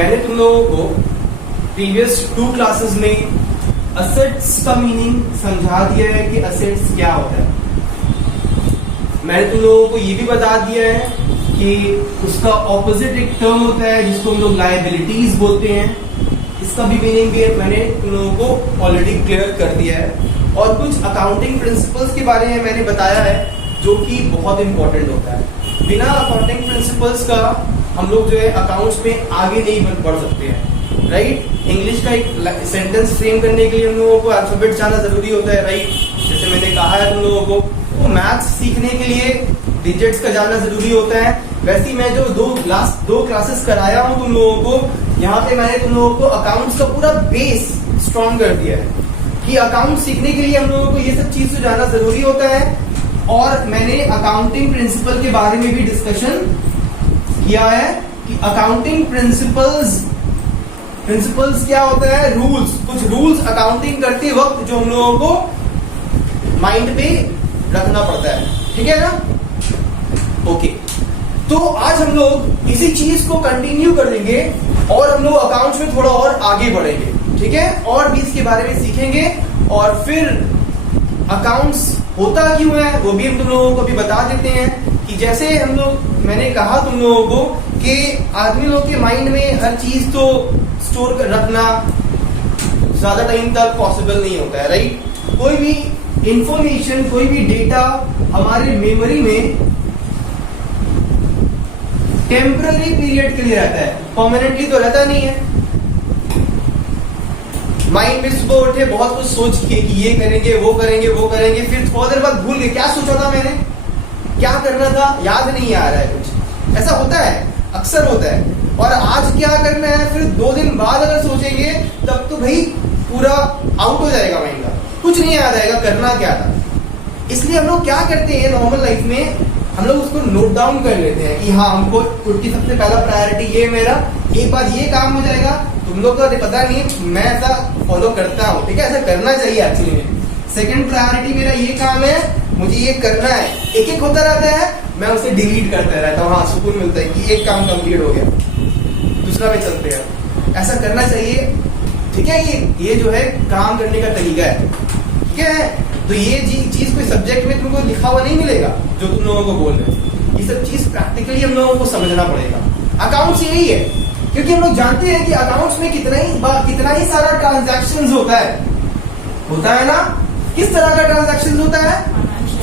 मैंने तुम लोगों को प्रीवियस 2 क्लासेस में असेट्स का मीनिंग समझा दिया है कि असेट्स क्या होता है। मैंने तुम लोगों को ये भी बता दिया है कि उसका ऑपोजिट एक टर्म होता है जिसको हम लोग लायबिलिटीज बोलते हैं। इसका भी मीनिंग भी मैंने तुम लोगों को ऑलरेडी क्लियर कर दिया है। और कुछ अकाउंटिंग प्रिंसिपल्स के बारे में मैंने बताया है जो कि बहुत इंपॉर्टेंट होता है। बिना अकाउंटिंग प्रिंसिपल्स का हम लोग जो है अकाउंट्स में आगे नहीं बढ़ सकते हैं, राइट। इंग्लिश का एक सेंटेंस फ्रेम करने के लिए हम लोगों को अल्फाबेट जाना जरूरी होता है, राइट। जैसे मैंने कहा है तुम लोगों को तो मैथ्स सीखने के लिए डिजिट्स का जानना जरूरी होता है। वैसे ही मैं जो दो क्लासेस कराया हूं तुम लोगों को, यहाँ पे मैंने तुम लोगों को अकाउंट्स का पूरा बेस स्ट्रॉन्ग कर दिया है कि अकाउंट सीखने के लिए हम लोगों को ये सब चीज तो जानना जरूरी होता है। और मैंने अकाउंटिंग प्रिंसिपल के बारे में भी डिस्कशन किया है कि अकाउंटिंग प्रिंसिपल्स क्या होता है, रूल्स। कुछ रूल्स अकाउंटिंग करते वक्त जो हम लोगों को माइंड पे रखना पड़ता है, ठीक है ना। ओके, तो आज हम लोग इसी चीज को कंटिन्यू करेंगे और हम लोग अकाउंट्स में थोड़ा और आगे बढ़ेंगे, ठीक है। और भी इसके बारे में सीखेंगे और फिर अकाउंट्स होता क्यों है वो भी हम तुम लोगों को भी बता देते हैं कि जैसे हम लोग मैंने कहा तुम लोगों को कि आदमी लोग के माइंड में हर चीज तो स्टोर कर रखना ज्यादा टाइम तक पॉसिबल नहीं होता है, राइट। कोई भी इंफॉर्मेशन, कोई भी डेटा हमारे मेमोरी में टेम्पररी पीरियड के लिए रहता है, परमानेंटली तो रहता नहीं है। माइंड में सुबह उठे बहुत कुछ सोच के कि ये करेंगे वो करेंगे, फिर थोड़ा देर बाद भूल गए क्या सोचा था मैंने, क्या करना था, याद नहीं आ रहा है कुछ। ऐसा होता है, अक्सर होता है। और आज क्या करना है फिर 2 दिन बाद अगर सोचेंगे तब तो भाई पूरा आउट हो जाएगा माइंड का, कुछ नहीं याद आएगा करना क्या था। इसलिए हम लोग क्या करते हैं नॉर्मल लाइफ में, हम लोग उसको नोट डाउन कर लेते हैं कि हाँ हमको उनकी सबसे पहला प्रायोरिटी ये मेरा, एक बार ये काम हो जाएगा। तुम लोग को पता नहीं, मैं ऐसा फॉलो करता हूँ, ठीक है। ऐसा करना चाहिए एक्चुअली में। सेकंड प्रायोरिटी मेरा ये काम है, मुझे ये करना है, एक एक होता रहता है, मैं उसे डिलीट करता रहता हूँ। हाँ, सुकून मिलता है कि एक काम कंप्लीट हो गया, दूसरा पे चलते हैं। ऐसा करना चाहिए, ठीक है। ये जो है काम करने का तरीका है, ठीक है। तो ये चीज कोई सब्जेक्ट में तुमको लिखा हुआ नहीं मिलेगा जो तुम लोगों को बोल रहे हैं। ये सब चीज प्रैक्टिकली हम लोगों को समझना पड़ेगा। अकाउंट्स यही है, क्योंकि हम लोग जानते हैं कि अकाउंट्स में कितना ही सारा ट्रांजैक्शंस होता है ना। किस तरह का ट्रांजैक्शन होता है,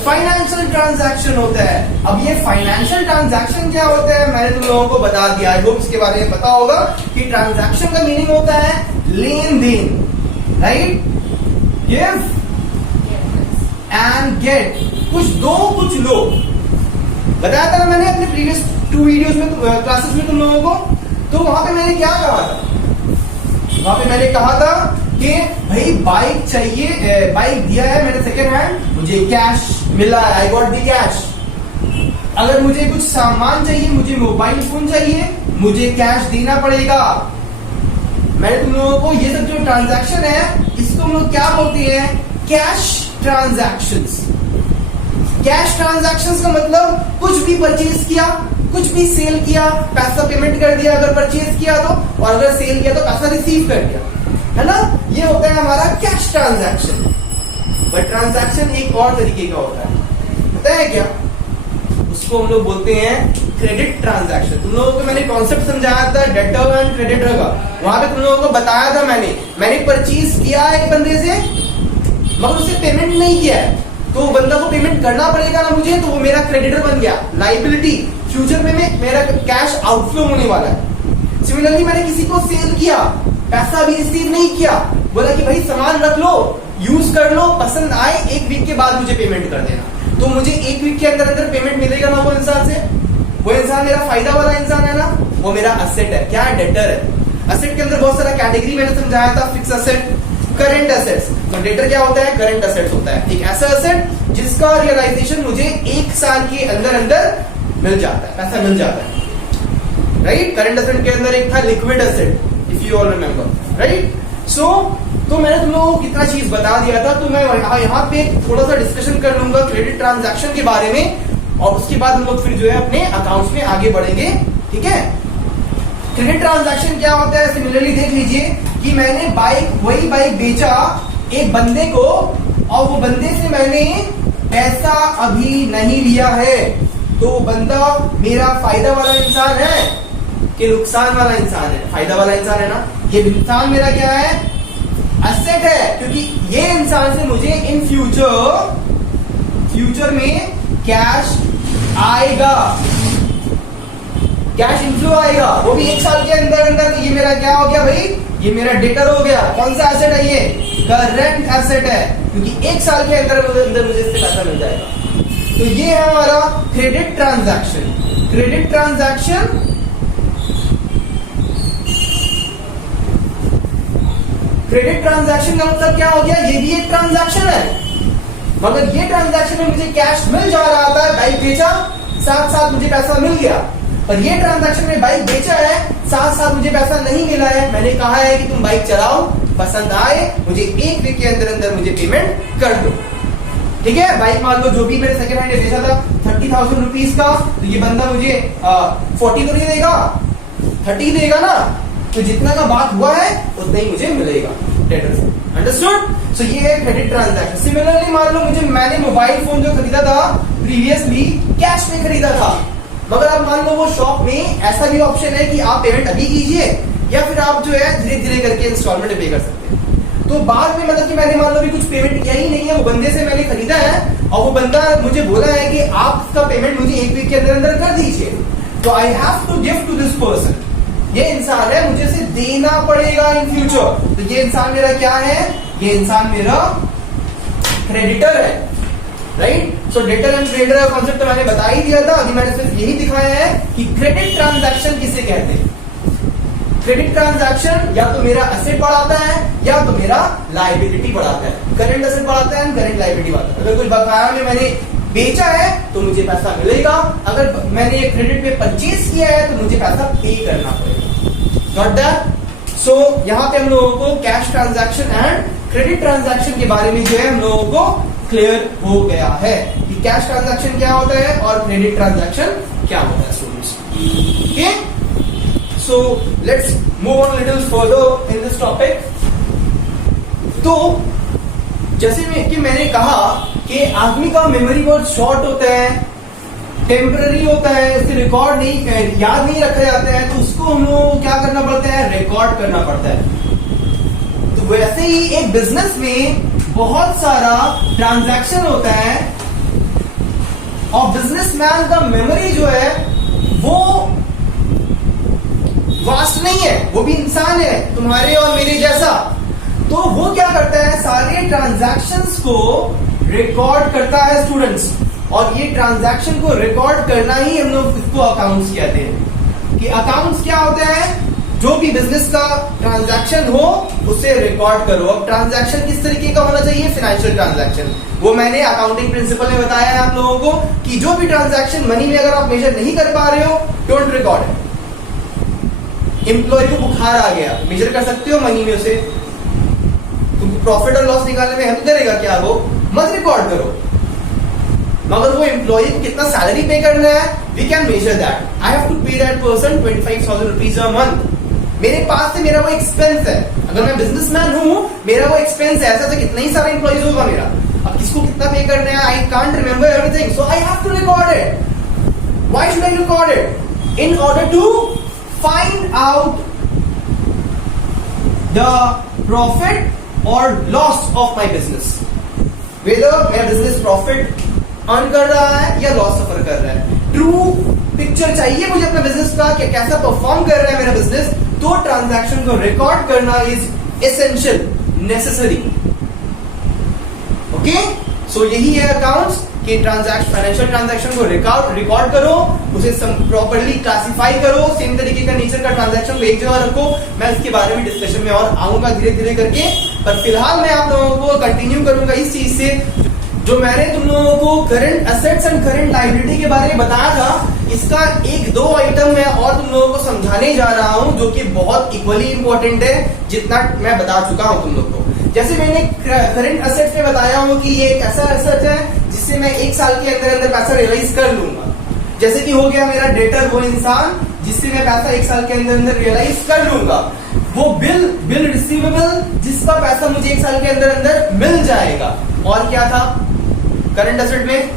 फाइनेंशियल ट्रांजैक्शन होता है। अब ये फाइनेंशियल ट्रांजैक्शन क्या होता है मैंने तुम लोगों को बता दिया, आई होप इसके बारे में पता होगा कि ट्रांजैक्शन का मीनिंग होता है लेन देन, राइट। गिव एंड गेट, कुछ दो कुछ लो। बताया था ना मैंने अपने प्रीवियस 2 वीडियोस में, क्लासेस में तुम लोगों को। तो वहां पे मैंने क्या कहा था, वहां पे मैंने कहा था कि भाई बाइक चाहिए, बाइक दिया है मैंने सेकेंड हैंड, मुझे कैश मिला, आई गॉट दी कैश। अगर मुझे कुछ सामान चाहिए, मुझे मोबाइल फोन चाहिए, मुझे कैश देना पड़ेगा। मैंने तुम लोगों को ये सब जो ट्रांजैक्शन है इसको हम लोग क्या बोलते हैं, कैश ट्रांजैक्शंस। कैश ट्रांजैक्शंस का मतलब कुछ भी परचेज किया, कुछ भी सेल किया, पैसा पेमेंट कर दिया अगर परचेज किया तो, और अगर सेल किया तो पैसा रिसीव कर दिया, है ना। ये होता है हमारा कैश ट्रांजैक्शन। बट ट्रांजैक्शन एक और तरीके का होता है, पता है क्या, उसको हम लोग बोलते हैं क्रेडिट ट्रांजैक्शन। तुम लोगों को मैंने कॉन्सेप्ट समझाया था डेटर एंड क्रेडिटर का, वहां पे तुम लोगों को बताया था मैंने परचेज किया एक बंदे से मगर उसे पेमेंट नहीं किया है, तो बंदा को पेमेंट करना पड़ेगा ना मुझे, तो वो मेरा क्रेडिटर बन गया, लाइबिलिटी। फ्यूचर में मेरा कैश आउटफ्लो होने वाला है। सिमिलरली मैंने किसी को सेल किया, पैसा भी रिसीव नहीं किया, बोला कि भाई सामान रख लो, यूज कर लो, पसंद आए 1 वीक के बाद मुझे पेमेंट कर देना। तो मुझे 1 वीक के अंदर पेमेंट मिलेगा ना वो इंसान से, वो इंसान मेरा फायदा वाला इंसान है ना, वो मेरा असेट है। क्या है, डेटर है। असेट के अंदर बहुत सारा कैटेगरी मैंने समझाया था, फिक्स असेट, करंट असेट्स। तो डेटर क्या होता है, करंट असेट्स होता है, एक ऐसा असेट जिसका रियलाइजेशन मुझे 1 साल के अंदर मिल जाता है, पैसा मिल जाता है, राइट। करंट असेट के अंदर एक था liquid asset, if you all remember, right. So तो मैंने तुम लोगों को कितना चीज बता दिया था, तो मैं यहाँ पे थोड़ा सा डिस्कशन कर लूंगा क्रेडिट ट्रांजैक्शन के बारे में, और उसके बाद हम लोग फिर जो है अपने अकाउंट्स में आगे बढ़ेंगे, ठीक है। क्रेडिट ट्रांजैक्शन क्या होता है, सिमिलरली देख लीजिए कि मैंने वही बाइक बेचा एक बंदे को, और वो बंदे से मैंने पैसा अभी नहीं लिया है, तो वो बंदा मेरा फायदा वाला इंसान है कि नुकसान वाला इंसान है? फायदा वाला इंसान है ना। ये इंसान मेरा क्या है, एसेट है, क्योंकि ये इंसान से मुझे इन फ्यूचर में कैश आएगा, कैश इनफ्लो आएगा, वो भी 1 साल के अंदर। तो ये मेरा क्या हो गया भाई, ये मेरा डेटर हो गया। कौन सा एसेट है ये, करंट एसेट है, क्योंकि 1 साल के अंदर मुझे इससे पैसा मिल जाएगा। तो ये है हमारा क्रेडिट ट्रांजैक्शन। क्रेडिट ट्रांजैक्शन का मतलब क्या हो गया, ये भी एक ट्रांजैक्शन है, मगर ये ट्रांजैक्शन में मुझे कैश मिल जा रहा था, बाइक बेचा, साथ साथ मुझे पैसा मिल गया। और ये ट्रांजैक्शन में बाइक बेचा है, साथ साथ मुझे पैसा नहीं मिला है। मैंने कहा है कि तुम बाइक चलाओ, पसंद आए, मुझे 1 वीक के अंदर मुझे पेमेंट कर दो। ठीक है, बाइक मान लो जो भी मैंने सेकंड हैंड बेचा था 30,000 रुपीज का, तो ये बंदा मुझे 40 तो नहीं देगा, 30 देगा ना। तो जितना का बात हुआ है उतना ही मुझे मिलेगा डेटर से। अंडरस्टूड? सो ये है क्रेडिट ट्रांजैक्शन। सिमिलरली मान लो मैंने मोबाइल फोन जो खरीदा था प्रीवियसली कैश में खरीदा था, मगर अब मान लो वो शॉप में ऐसा भी ऑप्शन है कि आप पेमेंट अभी कीजिए, या फिर आप जो है धीरे धीरे करके इंस्टॉलमेंट पे कर सकते हैं। तो बाद में मतलब कि मैंने मान लो भी कुछ पेमेंट किया ही नहीं है, वो बंदे से मैंने खरीदा है और वो बंदा मुझे बोला है कि आप इसका पेमेंट मुझे 1 वीक के अंदर कर दीजिए। तो I have to give to this person, ये इंसान है, मुझे इसे देना पड़ेगा इन फ्यूचर। तो ये इंसान मेरा क्या है, ये इंसान मेरा क्रेडिटर है, right. So debtor and creditor का कॉन्सेप्ट तो मैंने बता ही दिया था, अभी मैंने सिर्फ यही दिखाया है कि क्रेडिट ट्रांजैक्शन किसे कहते हैं। क्रेडिट ट्रांजैक्शन या तो मेरा एसेट बढ़ाता है या तो मेरा लायबिलिटी बढ़ाता है। करंट एसेट बढ़ाता है, करंट लायबिलिटी बढ़ाता है। अगर कुछ बकाया में मैंने बेचा है तो मुझे पैसा मिलेगा, अगर मैंने ये क्रेडिट पे परचेज किया है तो मुझे पैसा पे करना पड़ेगा। Got that? सो यहाँ पे हम लोगों को cash transaction and credit transaction के बारे में जो है हम लोगों को क्लियर हो गया है कि कैश ट्रांजैक्शन क्या होता है और क्रेडिट ट्रांजैक्शन क्या होता है students. Okay, so let's move on little further in this topic. तो जैसे कि मैंने कहा कि आदमी का मेमोरी बहुत शॉर्ट होता है, टेम्पररी होता है, उसके रिकॉर्ड नहीं, याद नहीं रखा जाता है, तो उसको हम लोग क्या करना पड़ता है, रिकॉर्ड करना पड़ता है। तो वैसे ही एक बिजनेस में बहुत सारा ट्रांजैक्शन होता है और बिजनेसमैन का मेमोरी जो है वो वास्ट नहीं है, वो भी इंसान है तुम्हारे और मेरे जैसा। तो वो क्या करता है, सारे ट्रांजैक्शंस को रिकॉर्ड करता है स्टूडेंट्स, और ये ट्रांजैक्शन को रिकॉर्ड करना ही हम लोग इसको अकाउंट्स कहते हैं। कि अकाउंट्स क्या होता है, जो भी बिजनेस का ट्रांजैक्शन हो उसे रिकॉर्ड करो। अब ट्रांजैक्शन किस तरीके का होना चाहिए, फाइनेंशियल ट्रांजैक्शन, वो मैंने अकाउंटिंग प्रिंसिपल में बताया है आप लोगों को कि जो भी ट्रांजैक्शन मनी में अगर आप मेजर नहीं कर पा रहे हो, डोंट रिकॉर्ड इट। एम्प्लॉय को बुखार आ गया, मेजर कर सकते हो मनी में उसे, तुमको प्रॉफिट और लॉस निकालने में हेल्प करेगा क्या, वो मत रिकॉर्ड करो। मगर वो एम्प्लॉय को कितना सैलरी पे करना है, we can measure that. I have to pay that person 25,000 rupees a month. मेरे पास से मेरा वो एक्सपेंस है, अगर मैं बिजनेसमैन हूं, मेरा वो एक्सपेंस है, ऐसा तो कितना ही सारा एम्प्लॉइज होगा मेरा, अब किसको कितना पे करना है, I can't remember everything, so I have to record it. Why should I record it? In order to find out the profit और loss of my business, whether मेरा बिजनेस प्रॉफिट अर्न कर रहा है या loss सफर कर रहा है। True picture चाहिए मुझे अपने बिजनेस का कि कैसा परफॉर्म कर रहा है मेरा बिजनेस, तो ट्रांजैक्शन को रिकॉर्ड करना इज एसेंशियल, नेसेसरी। ओके, सो यही है अकाउंट्स कि फाइनेंशियल ट्रांजैक्शन को रिकॉर्ड करो, उसे प्रॉपर्ली क्लासिफाई करो, सेम तरीके का नेचर का ट्रांजैक्शन को एक जगह रखो। मैं इसके बारे में डिस्कशन में और आऊंगा धीरे धीरे करके, पर फिलहाल मैं आप लोगों को कंटिन्यू करूंगा इस चीज से जो मैंने तुम लोगों को current assets and current liability के बारे में बताया था। इसका 1-2 आइटम मैं और तुम लोगों को समझाने जा रहा हूं जो कि बहुत इक्वली इंपॉर्टेंट है जितना मैं बता चुका हूं तुम लोग को। जैसे मैंने करंट एसेट्स में बताया हूं कि ये एक ऐसा एसेट है जिससे मैं 1 साल के अंदर अंदर पैसा रियलाइज कर लूंगा। जैसे कि हो गया मेरा डेटर, वो इंसान जिससे मैं पैसा 1 साल के अंदर अंदर रियलाइज कर लूंगा। वो बिल रिसीवेबल जिसका पैसा मुझे 1 साल के अंदर अंदर मिल जाएगा। और क्या था करंट एसेट में?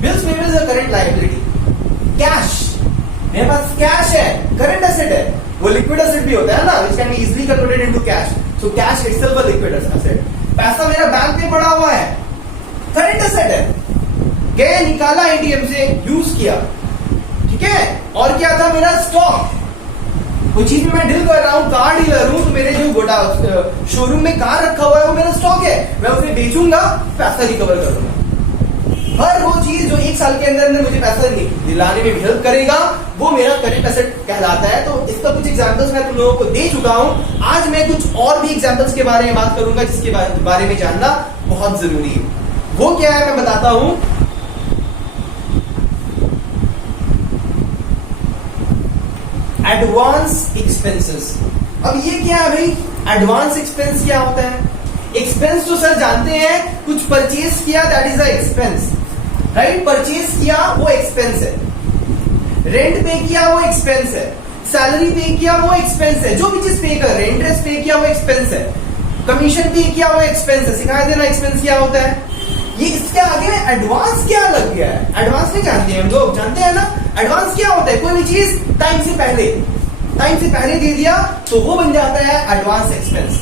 Bills payable is a current liability. Cash, मेरे पास कैश है, करंट एसेट है। वो लिक्विड एसेट भी होता है ना, which can be easily converted into cash. So cash itself a liquid asset. पैसा मेरा बैंक में पड़ा हुआ है, करंट एसेट है। गए निकाला एटीएम से, यूज किया, ठीक है। और क्या था मेरा? स्टॉक। कोई चीज में मैं डील कर रहा हूँ, कार डीलर हूँ, तो मेरे जो गोडा शोरूम में कार रखा हुआ है वो मेरा स्टॉक है, मैं उसे बेचूंगा, पैसा रिकवर करूंगा। हर वो चीज जो 1 साल के अंदर अंदर मुझे पैसा दिलाने में भी हेल्प करेगा वो मेरा करंट एसेट कहलाता है। तो इसका कुछ एग्जांपल्स मैं तुम लोगों को दे चुका हूं। आज मैं कुछ और भी एग्जांपल्स के बारे में बात करूंगा जिसके बारे में जानना बहुत जरूरी है। वो क्या है मैं बताता हूं। Advance expenses. अब ये क्या है भाई? एडवांस एक्सपेंस क्या होता है? एक्सपेंस तो सर जानते हैं, कुछ परचेज किया that is a expense, right. Purchase किया वो एक्सपेंस है, रेंट पे किया वो एक्सपेंस है, सैलरी पे किया वो एक्सपेंस है, जो भी चीज पे कर रहे हैं, इंटरेस्ट पे किया वो एक्सपेंस है, कमीशन पे किया वो एक्सपेंस है। सिखाया देना एक्सपेंस क्या होता है। ये इसके आगे में एडवांस क्या लग गया है? एडवांस नहीं जानते हैं हम लोग, जानते हैं ना एडवांस क्या होता है? कोई भी चीज टाइम से पहले दे दिया तो वो बन जाता है एडवांस एक्सपेंस।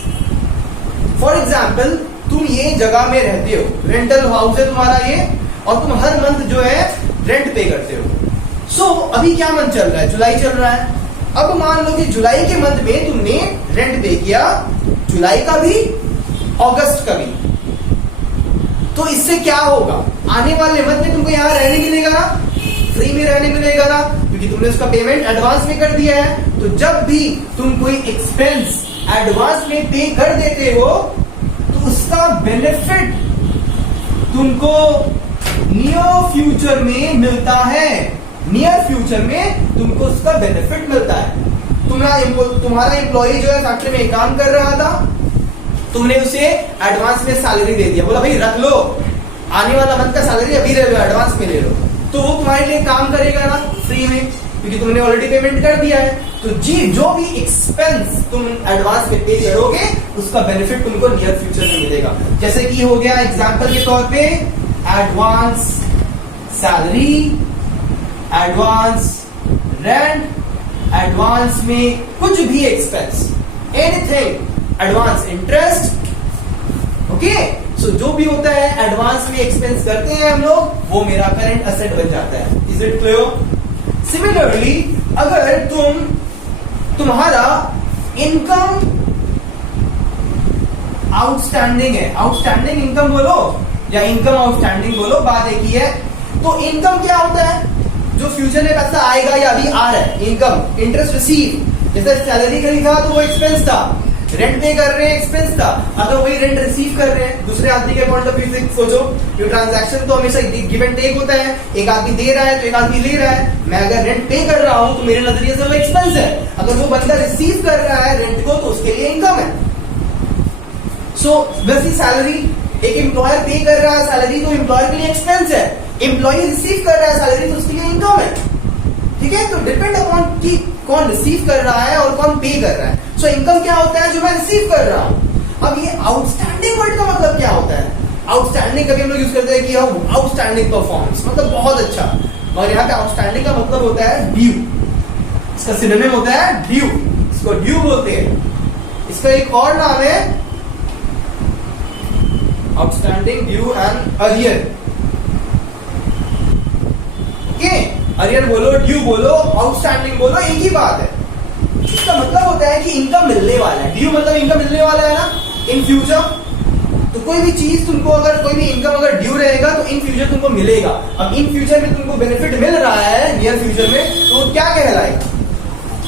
फॉर एग्जाम्पल तुम ये जगह में रहते हो, रेंटल हाउस है तुम्हारा ये, और तुम हर मंथ जो है रेंट पे करते हो। सो अभी क्या मंथ चल रहा है? जुलाई चल रहा है। अब मान लो कि जुलाई के मंथ में तुमने रेंट पे किया, जुलाई का भी, अगस्त का भी। तो इससे क्या होगा? आने वाले मंथ में तुमको यहाँ रहने मिलेगा ना, फ्री में रहने मिलेगा ना, क्योंकि तुमने उसका पेमेंट एडवांस में कर दिया है। तो जब भी तुम कोई एक्सपेंस एडवांस में पे कर देते हो तो उसका बेनिफिट तुमको नियर फ्यूचर में मिलता है। नियर फ्यूचर में तुमको उसका बेनिफिट मिलता है। तुम्हारा एम्प्लॉय जो है फैक्ट्री में काम कर रहा था, तुमने उसे एडवांस में सैलरी दे दिया, बोला भाई रख लो, आने वाला मंथ का सैलरी अभी ले लो, एडवांस में ले लो। तो वो तुम्हारे लिए काम करेगा ना फ्री में, क्योंकि तुमने ऑलरेडी पेमेंट कर दिया है। तो जी जो भी एक्सपेंस तुम एडवांस में पे करोगे उसका बेनिफिट तुमको नियर फ्यूचर में मिलेगा। जैसे कि हो गया एग्जांपल के तौर पे advance salary, advance rent, advance में कुछ भी expense, anything, advance interest. Okay, so जो भी होता है एडवांस में एक्सपेंस करते हैं हम लोग, वो मेरा करंट एसेट बन जाता है। Is it clear? सिमिलरली अगर तुम्हारा इनकम आउटस्टैंडिंग है, आउटस्टैंडिंग इनकम बोलो या इनकम आउटस्टैंडिंग बोलो, बात एक ही है। तो इनकम क्या होता है? जो फ्यूचर में पैसा आएगा या अभी आ रहा है, इनकम। इंटरेस्ट रिसीव, जैसे सैलरी खरीदा तो वो एक्सपेंस था, रेंट पे कर रहे हैं एक्सपेंस था, अगर वही रेंट रिसीव कर रहे हैं, दूसरे आदमी के पॉइंट ऑफ व्यू से सोचो, ये ट्रांजैक्शन तो हमेशा गिव एंड टेक होता है, एक आदमी दे रहा है तो एक आदमी ले रहा है। मैं अगर रेंट पे कर रहा हूं तो मेरे नजरिए से वो एक्सपेंस है, अगर वो बंदा रिसीव कर रहा है रेंट को तो उसके लिए इनकम है। सो वैसी सैलरी, एक एम्प्लॉयर पे कर रहा है सैलरी तो एम्प्लॉयर के लिए एक्सपेंस है, एम्प्लॉय रिसीव कर रहा है सैलरी तो उसके लिए इनकम है। ठीक है, तो डिपेंड अपॉन कि कौन रिसीव कर रहा है और कौन पे कर रहा है। सो इनकम क्या होता है? जो मैं रिसीव कर रहा हूं। अब ये आउटस्टैंडिंग वर्ड का मतलब क्या होता है? आउटस्टैंडिंग कभी हम लोग यूज करते हैं कि आउटस्टैंडिंग परफॉर्मेंस, मतलब बहुत अच्छा, और यहाँ पे आउटस्टैंडिंग का मतलब होता है ड्यू। इसका सिनोनिम होता है ड्यू, इसको ड्यू बोलते हैं। इसका एक और नाम है outstanding, due and arrear. Arrear बोलो, ड्यू बोलो, आउटस्टैंडिंग बोलो, एक ही बात है। इसका मतलब होता है कि इनकम मिलने वाला है। ड्यू मतलब इनकम मिलने वाला है ना इन फ्यूचर। तो कोई भी चीज तुमको अगर कोई भी इनकम अगर ड्यू रहेगा तो इन फ्यूचर तुमको मिलेगा। अब इन फ्यूचर में तुमको बेनिफिट मिल रहा है नियर फ्यूचर में, तो क्या कहलाएगा?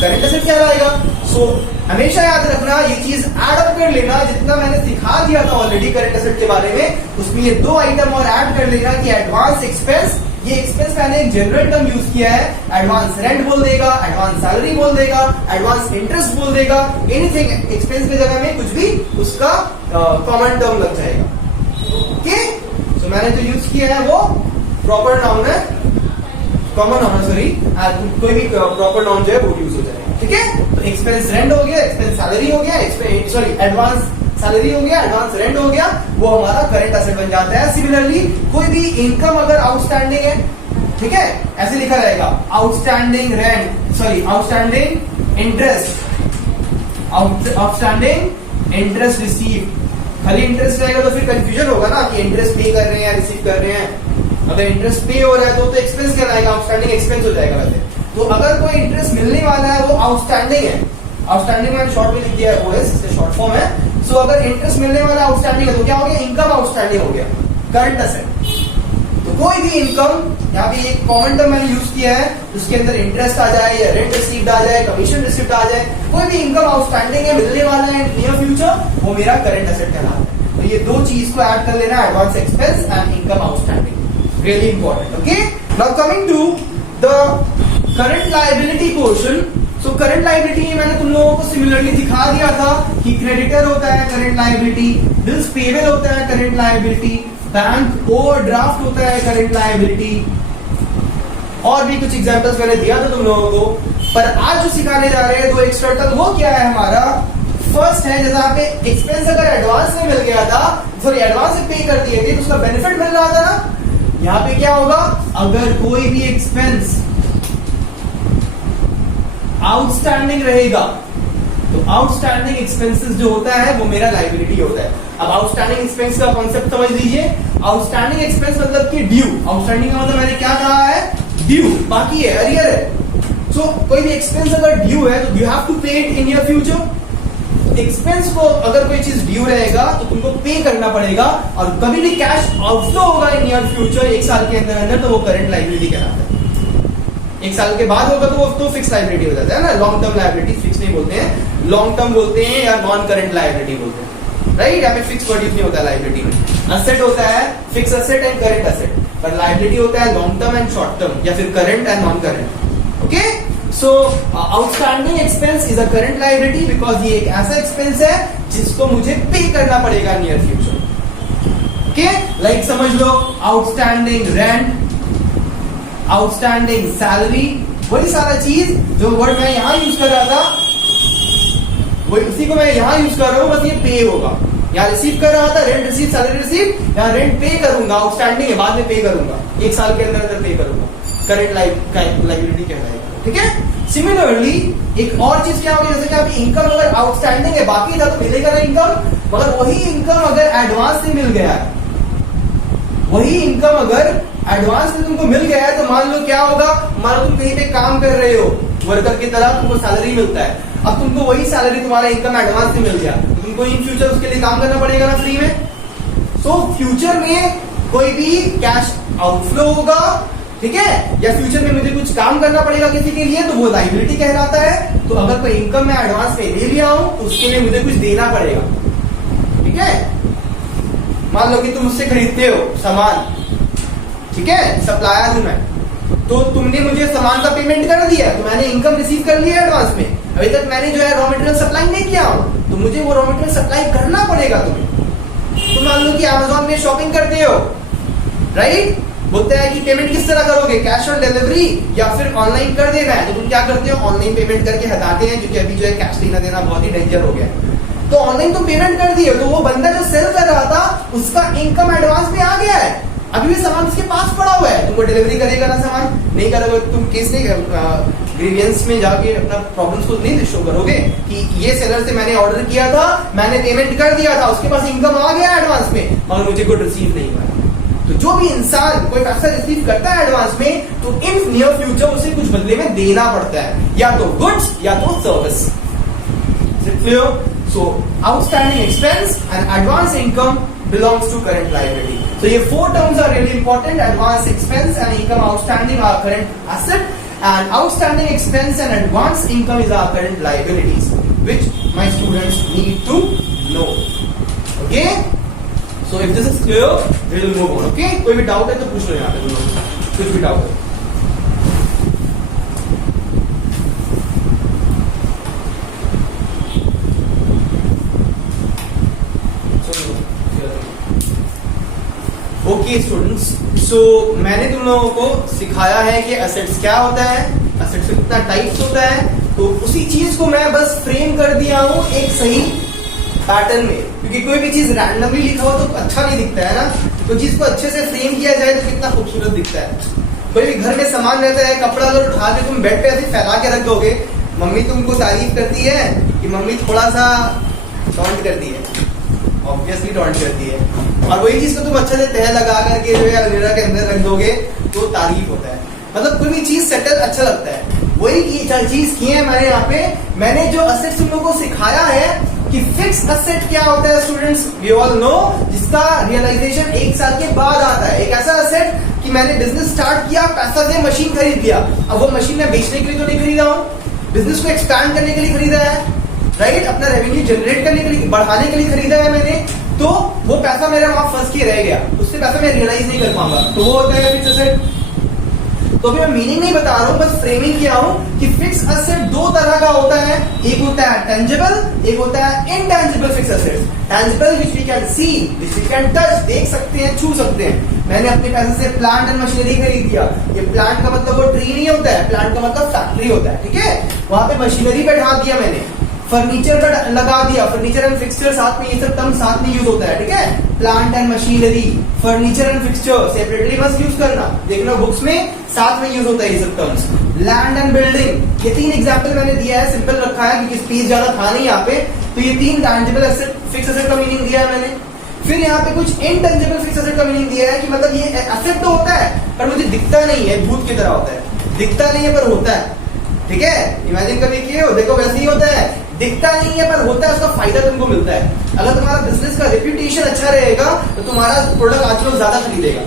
करंट एसेट कहलाएगा। सो हमेशा याद रखना, ये चीज ऐड अप कर लेना, जितना मैंने सिखा दिया था ऑलरेडी करंट एसेट के बारे में, उसमें ये 2 आइटम और ऐड कर लेना कि एडवांस एक्सपेंस, ये एक्सपेंस मैंने एक जनरल टर्म यूज किया है, एडवांस रेंट बोल देगा, एडवांस सैलरी बोल देगा, एडवांस इंटरेस्ट बोल देगा, एनीथिंग एक्सपेंस की जगह में कुछ भी उसका कॉमन टर्म लग जाएगा। ओके, सो मैंने जो यूज किया है वो प्रॉपर नाउन है, कॉमन होना, सॉरी, कोई भी प्रॉपर नाउन जो है वो यूज हो जाएगा, ठीक है। तो एक्सपेंस रेंट हो गया, एक्सपेंस सैलरी हो गया, सॉरी एडवांस सैलरी हो गया, एडवांस रेंट हो गया, वो हमारा करंट एसेट बन जाता है। सिमिलरली कोई भी इनकम अगर आउटस्टैंडिंग है, ठीक है, ऐसे लिखा रहेगा outstanding rent, sorry outstanding interest, outstanding interest receive. खाली इंटरेस्ट रहेगा तो फिर कंफ्यूजन होगा ना कि इंटरेस्ट पे कर रहे हैं या रिसीव कर रहे हैं। अगर इंटरेस्ट पे हो रहा है तो एक्सपेंस कहलाएगा, आउटस्टैंडिंग एक्सपेंस हो जाएगा वैसे। तो अगर कोई इंटरेस्ट मिलने वाला है वो आउटस्टैंडिंग है, आउटस्टैंडिंग मैंने शॉर्ट में लिख दिया है, ओएस इससे शॉर्ट फॉर्म है। सो अगर इंटरेस्ट मिलने वाला आउटस्टैंडिंग है तो क्या हो गया, इनकम आउटस्टैंडिंग हो गया, करंट एसेट। तो कोई भी इनकम, यहाँ पे एक कॉमन टर्म मैंने यूज किया है, उसके अंदर इंटरेस्ट आ जाए या रेंट रिसीव्ड आ जाए, कमीशन रिसीव्ड आ जाए, कोई भी इनकम आउटस्टैंडिंग है, मिलने वाला है नियर फ्यूचर, वो मेरा करंट एसेट कहलाता है। तो ये दो चीज को ऐड कर लेना, advance expense and income outstanding, really important. Okay, now coming to the current liability portion. So current liability मैंने तुम लोगों को सिमिलरली दिखा दिया था कि क्रेडिटर होता है करंट लायबिलिटी, बिल्स पेबल होता है करंट लायबिलिटी, बैंक ओवरड्राफ्ट होता है करंट लायबिलिटी, और भी कुछ एग्जांपल्स मैंने दिया था तुम लोगों को। पर आज जो सिखाने जा रहे हैं तो एक्स्ट्रा टर्म वो क्या है हमारा, फर्स्ट है, जैसा पे एक्सपेंस अगर एडवांस में मिल गया था, सॉरी एडवांस से पे कर दिए थे तो उसका बेनिफिट मिल रहा था ना, यहाँ पे क्या होगा, अगर कोई भी एक्सपेंस आउटस्टैंडिंग रहेगा तो आउटस्टैंडिंग एक्सपेंसेस जो होता है वो मेरा लायबिलिटी होता है। अब आउटस्टैंडिंग एक्सपेंस का कॉन्सेप्ट समझ लीजिए। आउटस्टैंडिंग एक्सपेंस मतलब कि ड्यू, आउटस्टैंडिंग का मतलब मैंने क्या कहा है, ड्यू, बाकी है, अरियर है। सो कोई भी एक्सपेंस अगर ड्यू है तो यू हैव टू पे it in your future. Expense को अगर कोई चीज ड्यू रहेगा तो तुमको पे करना पड़ेगा, और कभी भी कैश आउटफ्लो होगा इन योर फ्यूचर एक साल के अंदर अंदर, तो वो करंट लायबिलिटी कहलाता है। एक साल के बाद होगा तो वो तो फिक्स लायबिलिटी हो जाता है ना, लॉन्ग टर्म लायबिलिटी, फिक्स नहीं बोलते हैं, लॉन्ग टर्म बोलते हैं या नॉन करंट लायबिलिटी बोलते हैं, राइट। यहाँ पे फिक्स वर्ड यूज नहीं होता है लायबिलिटी में। असेट होता है fix asset and current asset, पर लायबिलिटी होता है long term and short term, या फिर current and non current. Okay, so outstanding expense is a current liability because ये एक ऐसा एक्सपेंस है जिसको मुझे पे करना पड़ेगा नियर फ्यूचर। ओके, लाइक समझ लो आउटस्टैंडिंग रेंट, आउटस्टैंडिंग सैलरी, वही सारा चीज जो वर्ड मैं यहां यूज कर रहा था वही उसी को मैं यहां यूज कर रहा हूं, बस ये पे होगा। यहाँ रिसीव कर रहा था रेंट रिसीव, सैलरी रिसीव, यहाँ रेंट पे करूंगा, आउटस्टैंडिंग है बाद में पे करूंगा, एक साल के अंदर अंदर पे करूंगा, करंट लायबिलिटी कहलाएगा। ठीक है, सिमिलरली एक और चीज क्या होगी, जैसे कि आपकी इनकम अगर आउटस्टैंडिंग है, बाकी था तो मिलेगा ना इनकम, मगर वही इनकम अगर एडवांस से मिल गया है, वही इनकम अगर एडवांस में तुमको मिल गया है, तो मान लो क्या होगा, मान लो तुम कहीं पे काम कर रहे हो वर्कर की तरह, तुमको सैलरी मिलता है, अब तुमको वही सैलरी तुम्हारा इनकम एडवांस से मिल गया, तो तुमको इन फ्यूचर उसके लिए काम करना पड़ेगा ना फ्री में। सो फ्यूचर में कोई भी कैश आउटफ्लो होगा, ठीक है, या फ्यूचर में मुझे कुछ काम करना पड़ेगा किसी के लिए, तो वो लायबिलिटी कहलाता है। तो अगर कोई इनकम मैं एडवांस में ले लिया हूं तो उसके लिए मुझे कुछ देना पड़ेगा। ठीक है, मान लो कि तुम मुझसे खरीदते हो सामान, ठीक है, सप्लायर हूं मैं, तो तुमने मुझे सामान का पेमेंट कर दिया, तो मैंने इनकम रिसीव कर लिया एडवांस में, अभी तक मैंने जो है रॉ मटेरियल सप्लाई नहीं किया हूं, तो मुझे वो रॉ मटेरियल सप्लाई करना पड़ेगा तुम्हें। तो मान लो कि अमेज़न में शॉपिंग करते हो, राइट, बोलते हैं कि पेमेंट किस तरह करोगे, कैश ऑन डिलीवरी या फिर ऑनलाइन कर देना है, तो तुम क्या करते हो, ऑनलाइन पेमेंट करके हटाते हैं, क्योंकि अभी जो है कैश लेना देना बहुत ही डेंजर हो गया है। तो ऑनलाइन तो पेमेंट कर दिए, तो वो बंदा जो सेल कर रहा था उसका इनकम एडवांस में आ गया है, अभी भी सामान उसके पास पड़ा हुआ है, तुमको डिलीवरी करेगा ना सामान, नहीं करोगे तुम केस नहीं, ग्रीवियंस में जाके अपना प्रॉब्लम्स को नहीं शो करोगे कि ये सेलर से मैंने ऑर्डर किया था, मैंने पेमेंट कर दिया था, उसके पास इनकम आ गया एडवांस में, मगर मुझे गुड रिसीव नहीं हुआ। तो जो भी इंसान कोई पैसा रिसीव करता है एडवांस में, तो इन नियर फ्यूचर उसे कुछ बदले में देना पड़ता है, या तो गुड्स या तो service. So outstanding expense and advance income belongs to current liability. So ये four terms are really important. Advance expense and income outstanding are current asset, and outstanding expense and advance income is our current liabilities, which my students need to know. Okay? So if this is clear, we will move on. Okay? कोई भी doubt है तो पूछ लो यहाँ पे, कुछ भी doubt है। ओके, ओके स्टूडेंट्स, सो मैंने तुम लोगों को सिखाया है कि एसेट्स क्या होता है, एसेट्स में कितना टाइप्स होता है। तो उसी चीज को मैं बस फ्रेम कर दिया हूं एक सही पैटर्न में, क्योंकि कोई भी चीज रैंडमली लिखा हो तो अच्छा नहीं दिखता है ना। तो चीज को अच्छे से फ्रेम किया जाए तो कितना खूबसूरत दिखता है। कोई भी घर में सामान रहता है, कपड़ा अगर उठा के तुम बेड पे ऐसे फैला के रख दोगे, मम्मी तुमको तारीफ करती है कि मम्मी थोड़ा सा टॉन्ट करती है, ऑब्वियसली टॉन्ट करती है। और वही चीज को तुम अच्छे से तह लगा करके जो है अलमीरा के अंदर रख दोगे तो तारीफ होता है। मतलब कोई भी चीज सेटल अच्छा लगता है। वही चीज की है मैंने यहाँ पे। मैंने जो असेट्स तुम लोगों को सिखाया है कि फिक्स असेट क्या होता है स्टूडेंट्स, वी ऑल नो, जिसका रियलाइजेशन 1 साल के बाद आता है। एक ऐसा असेट कि मैंने बिजनेस स्टार्ट किया, पैसा से मशीन खरीद लिया, अब वो मशीन मैं बेचने के लिए तो नहीं खरीदा हूँ, बिजनेस को एक्सपैंड करने के लिए खरीदा है, राइट, अपना रेवेन्यू जनरेट करने के लिए, बढ़ाने के लिए खरीदा है मैंने। तो वो पैसा मेरा वहां फंस के रह गया, उससे पैसा मैं रियलाइज नहीं कर पाऊंगा, तो वो होता है फिक्स असेट। तो अभी मैं मीनिंग नहीं बता रहा हूं, बस फ्रेमिंग किया हूं कि फिक्स असेट 2 तरह का होता है। एक होता है टेंजिबल, एक होता है intangible fix asset. Tangible which we can see, which we can touch, देख सकते हैं, छू सकते हैं। मैंने अपने पैसे से प्लांट एंड मशीनरी खरीद दिया। ये प्लांट का मतलब वो ट्री नहीं होता है, प्लांट का मतलब फैक्ट्री होता है, ठीक है। वहां पे मशीनरी बैठा दिया मैंने, फर्नीचर का लगा दिया, फर्नीचर एंड फिक्सचर साथ में, ये सब टर्म साथ में यूज होता है, ठीक है। Plant and machinery, furniture and fixture separately मत यूज करना, देखना बुक्स में साथ में यूज होता है ये सब टर्म्स। लैंड एंड बिल्डिंग, ये 3 एग्जांपल मैंने दिया है, सिंपल रखा है क्योंकि स्पेस ज्यादा था नहीं यहाँ पे। तो ये 3 टैंजिबल एसेट फिक्स एसेट का मीनिंग दिया है मैंने। फिर यहाँ पे कुछ इनटेंजिबल फिक्स एसेट का मीनिंग दिया है कि मतलब ये एसेट तो होता है पर मुझे दिखता नहीं है, भूत की तरह होता है, दिखता नहीं है पर होता है, ठीक है। इमेजिन करके किए हो, देखो वैसे ही होता है, दिखता नहीं है पर होता है, उसका फायदा तुमको मिलता है। अगर तुम्हारा बिजनेस का रेप्यूटेशन अच्छा रहेगा तो तुम्हारा प्रोडक्ट आज लोग ज्यादा खरीदेगा,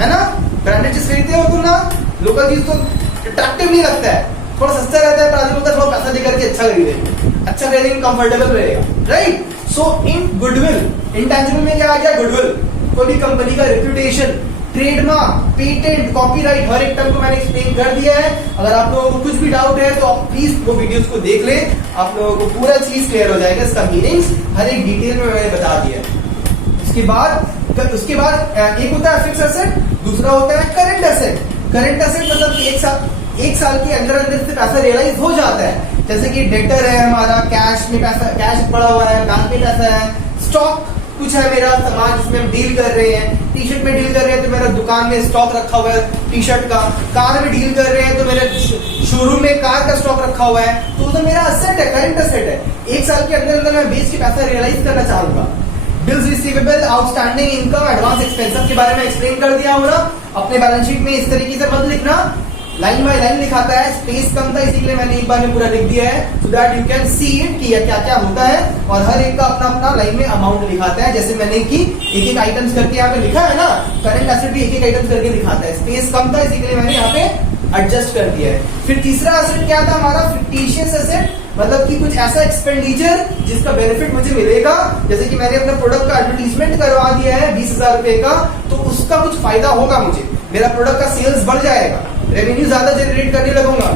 है ना। ब्रांडेड चीज खरीदते हो तुम ना, लोकल चीज तो अट्रैक्टिव नहीं लगता है, थोड़ा सस्ता रहता है पर आदमी बोलता है थोड़ा पैसा देकर के अच्छा खरीदेंगे, अच्छा खरीदेंगे, कंफर्टेबल रहेगा, राइट। सो इन गुडविल, इंटेंजिबल में क्या आ गया, गुडविल, कोई भी कंपनी का रेप्यूटेशन, ट्रेडमार्क, पेटेंट, कॉपीराइट, हर एक टर्म को मैंने एक्सप्लेन कर दिया है। अगर आप लोगों को कुछ भी डाउट है तो आप प्लीज वो वीडियोस को देख ले, आप लोगों को पूरा चीज क्लियर हो जाएगा, इसका मीनिंग्स हर एक डिटेल में मैंने बता दिया है। उसके बाद एक होता है फिक्स एसेट, दूसरा होता है करंट एसेट। करंट एसेट मतलब कि एक साल के अंदर से पैसा रियलाइज हो जाता है। जैसे कि डेटर है हमारा, कैश में पैसा, कैश पड़ा हुआ है, बैंक में पैसा है, स्टॉक कुछ है मेरा सामान जिसमें हम डील कर रहे हैं, टी शर्ट में डील कर रहे हैं तो मेरा दुकान में स्टॉक रखा हुआ है टी शर्ट का, कार में डील कर रहे हैं तो मेरे शोरूम में कार का स्टॉक रखा हुआ है, तो वो तो मेरा असेट है, करंट असेट है। 1 साल के अंदर मैं बेच के पैसा रियलाइज करना चाहूंगा। Bills receivable, outstanding income, advance expenses के बारे में एक्सप्लेन कर दिया हूं ना। अपने बैलेंस शीट में इस तरीके से मत लिखना, लाइन बाय लाइन लिखाता है, स्पेस कम था इसीलिए मैंने एक बार में पूरा लिख दिया है, so that you can see it कि क्या क्या होता है। और हर एक का अपना अपना लाइन में अमाउंट लिखाता है, जैसे मैंने कि एक आइटम्स करके यहाँ पे लिखा है ना, करंट एसेट भी एक आइटम्स करके दिखाता है। स्पेस कम था इसीलिए मैंने यहाँ पे एडजस्ट कर दिया है। फिर तीसरा एसेट क्या था हमारा, फिक्टिशियस एसेट, मतलब कि कुछ ऐसा एक्सपेंडिचर जिसका बेनिफिट मुझे मिलेगा। जैसे कि मैंने अपने प्रोडक्ट का एडवर्टीजमेंट करवा दिया है 20,000 रुपए का, तो उसका कुछ फायदा होगा मुझे, मेरा प्रोडक्ट का सेल्स बढ़ जाएगा, रेवेन्यू ज्यादा जनरेट करने लगूंगा,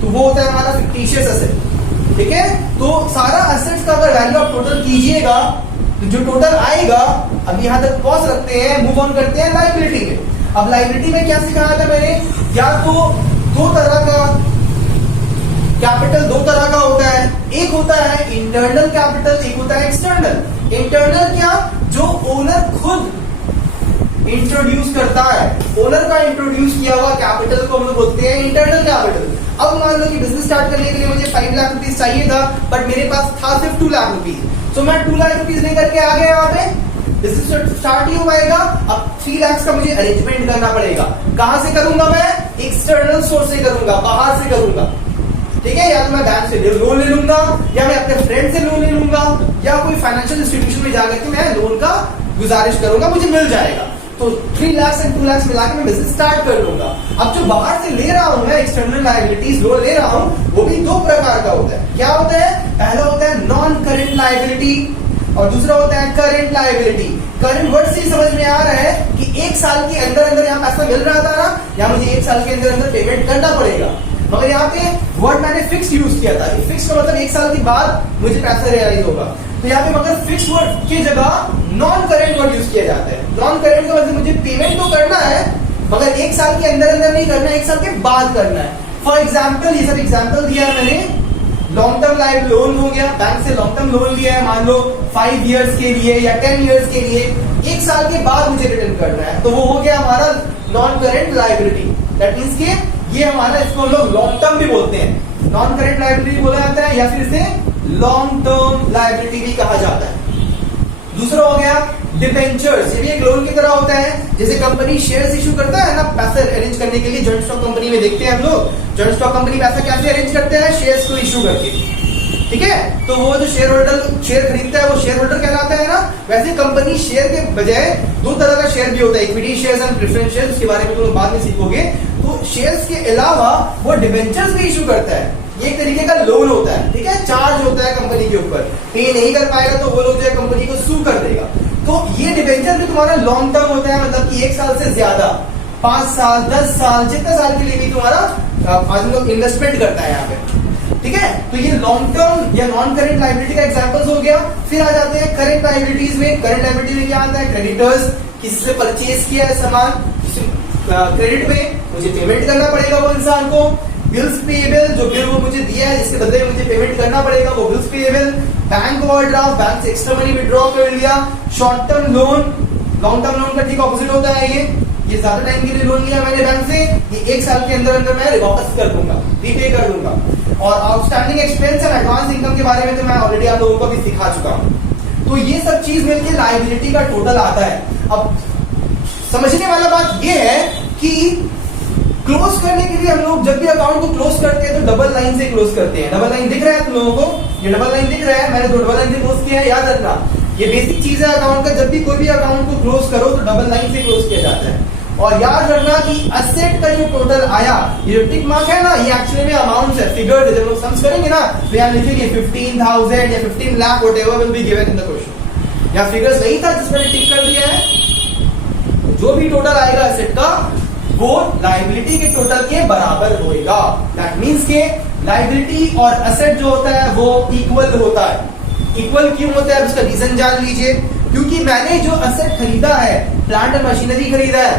तो वो होता है हमारा फिक्टिशियस एसेट, ठीक है। तो सारा एसेट्स का अगर वैल्यू आप टोटल कीजिएगा तो जो टोटल आएगा, अब यहाँ तक पॉज रखते हैं, मूव ऑन करते हैं लायबिलिटी में। अब लायबिलिटी में क्या सिखाया था मैंने, या तो 2 तरह का कैपिटल, 2 तरह का होता है, एक होता है इंटरनल कैपिटल, एक होता है एक्सटर्नल। इंटरनल क्या, जो ओनर खुद इंट्रोड्यूस करता है, ओनर का इंट्रोड्यूस किया हुआ कैपिटल को हम लोग बोलते हैं इंटरनल कैपिटल। अब मान लो कि बिजनेस स्टार्ट करने के लिए मुझे 5 लाख रुपीज चाहिए था, बट मेरे पास था सिर्फ 2 लाख रुपीज, तो मैं 2 लाख रुपीज लेकर के आ गया यहाँ पे, बिजनेस स्टार्ट ही हो पाएगा। अब 3 लाख का मुझे अरेंजमेंट करना पड़ेगा, कहां से करूंगा मैं, एक्सटर्नल सोर्स से करूंगा, बाहर से करूंगा, ठीक है। या तो मैं बैंक से लोन ले लूंगा, या मैं अपने फ्रेंड से लोन ले लूंगा, या कोई फाइनेंशियल इंस्टीट्यूशन में जाकर के मैं लोन का गुजारिश करूंगा, मुझे मिल जाएगा। तो 3 लाख से 2 लाख मिला के मैं बिजनेस स्टार्ट कर लूंगा। अब जो बाहर से ले रहा हूं मैं, एक्सटर्नल लायबिलिटीज लोन ले रहा हूं, वो भी 2 प्रकार का होता है। क्या होता है, पहला होता है नॉन करेंट लायबिलिटी और दूसरा होता है करेंट लायबिलिटी। करंट वर्ड से समझ में आ रहा है कि 1 साल के अंदर अंदर यहाँ पैसा मिल रहा था ना, या मुझे 1 साल के अंदर अंदर पेमेंट करना पड़ेगा। मगर यहाँ पे वर्ड मैंने फिक्स यूज किया था। फिक्स का मतलब 1 साल के बाद मुझे पैसा रियलाइज होगा। तो यहाँ पे मगर फिक्स वर्ड की जगह नॉन करेंट वर्ड यूज किया जाता है। नॉन करेंट का मतलब मुझे पेमेंट तो करना है मगर 1 साल के अंदर अंदर नहीं करना है, 1 साल के बाद करना है। फॉर एग्जाम्पल, ये सब एग्जाम्पल दिया है मैंने। लॉन्ग टर्म लाइफ लोन हो गया, बैंक से लॉन्ग टर्म लोन लिया है, मान लो 5 इयर्स के लिए या 10 इयर्स के लिए, 1 साल के बाद मुझे रिटर्न करना है, तो वो हो गया हमारा non current liability. That means कि ये हमारा, इसको हम लोग लॉन्ग टर्म भी बोलते हैं, नॉन करेंट लाइबिलिटी बोला जाता है या फिर इसे लॉन्ग टर्म लाइबिलिटी भी कहा जाता है। दूसरा हो गया डिबेंचर्स। ये भी एक लोन की तरह होता है। जैसे कंपनी शेयर्स इशू करता है ना पैसे अरेंज करने के लिए, जॉइंट स्टॉक कंपनी में देखते हैं हम लोग, जॉइंट स्टॉक कंपनी पैसा कैसे अरेंज करते हैं, शेयर्स को इशू करके, ठीक है। तो वो जो शेयर होल्डर शेयर खरीदता है वो शेयर होल्डर कहलाता है ना। वैसे कंपनी शेयर के बजाय 2 तरह का शेयर भी होता है, equity shares and preference shares, उसके बारे में तुम बाद में सीखोगे। तो शेयर्स के अलावा वो डिबेंचर्स भी इशू करता है। ये एक तरीके का लोन होता है, ठीक है, चार्ज होता है कंपनी के ऊपर। पे नहीं कर पाएगा तो वो लोग जो है कंपनी को सू कर देगा। तो ये डिबेंचर भी तुम्हारा लॉन्ग टर्म होता है, मतलब कि 1 साल से ज्यादा, 5 साल 10 साल जितने साल के लिए भी तुम्हारा आदमी लोग इन्वेस्टमेंट करता है यहाँ पे, ठीक है। तो ये लॉन्ग टर्म या नॉन करेंट लाइबिलिटी का एग्जांपल्स हो गया। फिर आ जाते हैं करेंट लाइबिलिटीज में। करेंट लाइबिलिटी में क्या आता है, क्रेडिटर्स, किसी से परचेज किया है सामान, क्रेडिट में मुझे पेमेंट करना पड़ेगा वो इंसान को। बिल्स पेएबल, जो बिल वो मुझे दिया है जिसके बदले में मुझे पेमेंट करना पड़ेगा, वो bills payable. Bank overdraft, bank से एक्स्ट्रा मनी विड्रॉ कर लिया। Short term loan, long term loan का ठीक ऑपोजिट होता है। ये ज्यादा टाइम के लिए लोन लिया मैंने बैंक से, ये 1 साल के अंदर अंदर मैं वापस कर दूंगा, रीपे कर दूंगा। और outstanding expense and advance income के बारे में तो मैं ऑलरेडी आप लोगों को भी सिखा चुका हूं। तो ये सब चीज मिलकर लायबिलिटी का टोटल आता है। अब समझने वाला बात ये है कि क्लोज करने के लिए हम लोग जब भी अकाउंट को क्लोज करते हैं तो डबल लाइन से क्लोज करते हैं। डबल लाइन दिख रहा है तुम लोगों को, ये डबल लाइन दिख रहा है, मैंने तो डबल लाइन से क्लोज किया है, याद रखना। ये बेसिक चीज है अकाउंट का, जब भी कोई भी अकाउंट को क्लोज करो तो डबल लाइन से क्लोज किया जाता है। और याद रखना कि असेट का जो टोटल आया, ये जो टिक मार्क है ना, ये एक्चुअली में अमाउंट है, फिगर है। जब लोग सम्स करेंगे ना तो यहाँ लिखेंगे 15,000 या 15 lakh whatever will be given in the question. या फिगर्स नहीं था जिस पर टिक कर दिया है, जो भी टोटल आएगा असेट का वो लायबिलिटी के टोटल के बराबर होएगा। दैट मींस के लायबिलिटी और असेट जो होता है वो इक्वल होता है। इक्वल क्यों होता है उसका रीजन जान लीजिए। क्योंकि मैंने जो असेट खरीदा है, प्लांट एंड मशीनरी खरीदा है,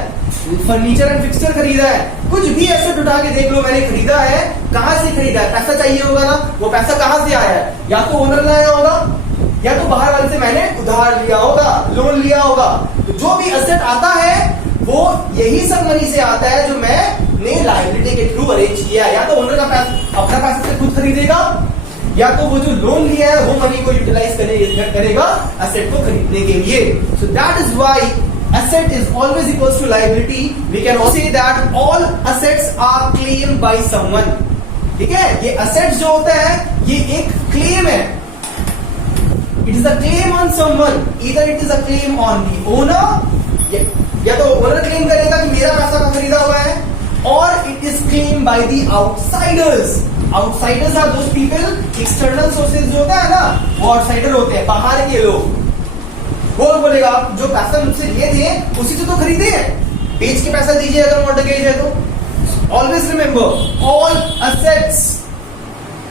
फर्नीचर एंड फिक्सचर खरीदा है, कुछ भी एसेट उठा के देख लो मैंने खरीदा है, कहां से खरीदा है, पैसा चाहिए होगा ना, वो पैसा कहां से आया है, या तो ओनर लाया होगा या तो बाहर वाले से मैंने उधार लिया होगा, लोन लिया होगा। तो जो भी एसेट आता है वो यही सब मनी से आता है जो मैंने लायबिलिटी के थ्रू अरेंज किया है। या तो ओनर का पैसा अपना पैसा से खुद खरीदेगा, या तो वो जो लोन लिया है वो मनी को यूटिलाइज करेगा असेट को खरीदने के लिए। So that is why asset is always equals to liability. We can also say that all assets are claimed by someone. ठीक है, ये assets जो होता है ये एक claim है. It is a claim on someone. Either it is a claim on the owner, या तो ओनर क्लेम करेगा कि मेरा पैसा का खरीदा हुआ है, और it is claim by the outsiders. Outsiders are those people, external sources जो होता है ना वो आउटसाइडर होते हैं, बाहर के लोग. वो बोलेगा जो पैसा मुझसे लिए थे उसी से तो खरीदे हैं, बेच के पैसा दीजिए अगर मॉर्टगेज है तो. Always remember all assets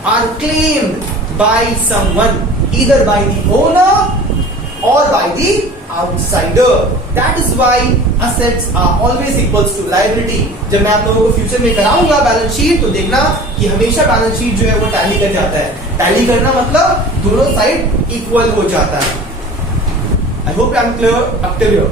are claimed by someone, either by the owner और by the outsider. That is why assets are always equals to liability. जब मैं आप लोगों को फ्यूचर में कराऊंगा बैलेंस शीट तो देखना कि हमेशा बैलेंस शीट जो है वो टैली कर जाता है. टैली करना मतलब दोनों साइड इक्वल हो जाता है. I hope I am clear up till here,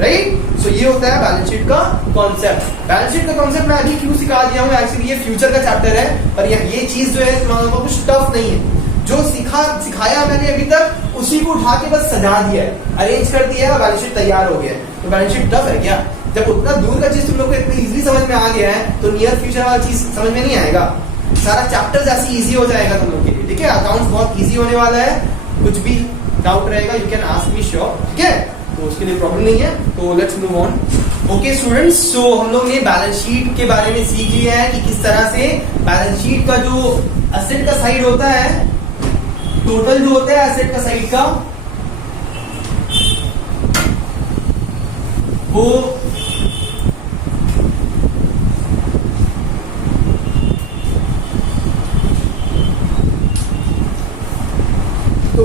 right? So ये होता है बैलेंस शीट का कॉन्सेप्ट. बैलेंस शीट का कॉन्सेप्ट मैं अभी क्यों सिखा दिया हूँ, एक्चुअली ये फ्यूचर का चैप्टर है, पर ये चीज जो है तुम लोगों को कुछ टफ नहीं है. जो सिखाया मैंने अभी तक उसी को उठा के बस सजा दिया है, अरेंज कर दिया है, बैलेंस शीट तैयार हो गया. तो बैलेंस शीट टफ है क्या? जब उतना दूर का चीज तुम लोग को इतनी इजीली समझ में आ गया है तो नियर फ्यूचर वाला चीज समझ में नहीं आएगा. सारा चैप्टर ऐसे इजी हो जाएगा तुम लोग के लिए. ठीक है, अकाउंट्स बहुत इजी होने वाला है. कुछ भी डाउट रहेगा you can ask me sure. ठीक है, तो उसके लिए प्रॉब्लम नहीं है. तो let's move on. Okay students, so हम लोग ने बैलेंस शीट के बारे में सीख लिया है कि किस तरह से बैलेंस शीट का जो असेट का साइड होता है, टोटल जो होता है एसेट का साइड का, वो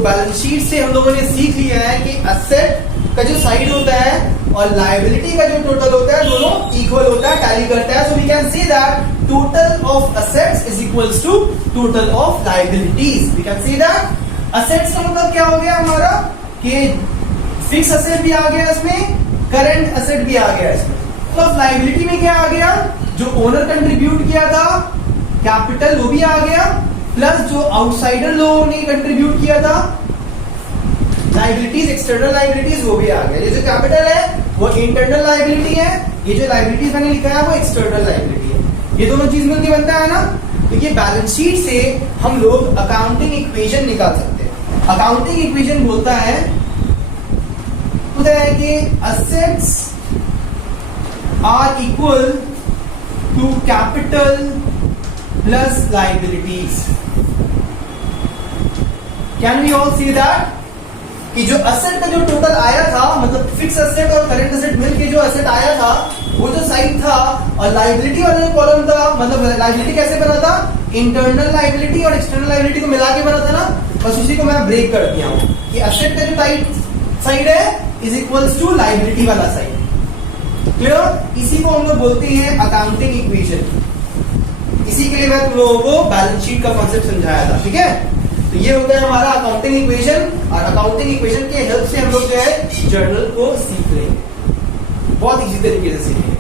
बैलेंस शीट से हम लोगों ने सीख लिया है कि एसेट का जो साइड होता है और लायबिलिटी का जो टोटल होता है दोनों इक्वल होता है, टैली करता है. So we can say that total of assets is equals to total of liabilities. We can say that assets का मतलब क्या हो गया हमारा कि फिक्स असेट भी आ गया इसमें, करंट असेट भी आ गया इसमें. प्लस लायबिलिटी में क्या आ गया, जो ओनर कंट्रीब्यूट किया था कैपिटल वो भी आ गया, प्लस जो आउटसाइडर लोगों ने कंट्रीब्यूट किया था लायबिलिटीज, एक्सटर्नल लायबिलिटीज वो भी आ गया. ये जो कैपिटल है वो इंटरनल लायबिलिटी है, ये जो लायबिलिटीज मैंने लिखा है वो एक्सटर्नल लायबिलिटी है. ये दोनों चीज मिलकर बनता है ना. तो ये बैलेंस शीट से हम लोग अकाउंटिंग इक्वेशन निकाल सकते हैं. अकाउंटिंग इक्वेशन बोलता है कि assets are equal to capital plus liabilities. Can we all see that कि जो असेट का जो टोटल आया था, मतलब फिक्स असेट और करंट असेट मिलके जो असेट आया था वो जो साइड था, और लायबिलिटी वाला जो कॉलम था, मतलब लायबिलिटी कैसे बना था, इंटरनल लायबिलिटी और एक्सटर्नल लायबिलिटी को मिला के बना था ना. बस उसी को मैं ब्रेक कर दिया हूं कि असेट का जो साइड है इज इक्वल्स टू लायबिलिटी वाला साइड. क्लियर. इसी को हम लोग बोलते हैं अकाउंटिंग इक्वेशन. इसी के लिए मैं तुम लोगों को बैलेंस शीट का कॉन्सेप्ट समझाया था. ठीक है. तो ये होता है हमारा अकाउंटिंग इक्वेशन, और अकाउंटिंग इक्वेशन के हेल्प से हम लोग जो है जर्नल को सीख लेंगे, बहुत इजी तरीके से सीखेंगे.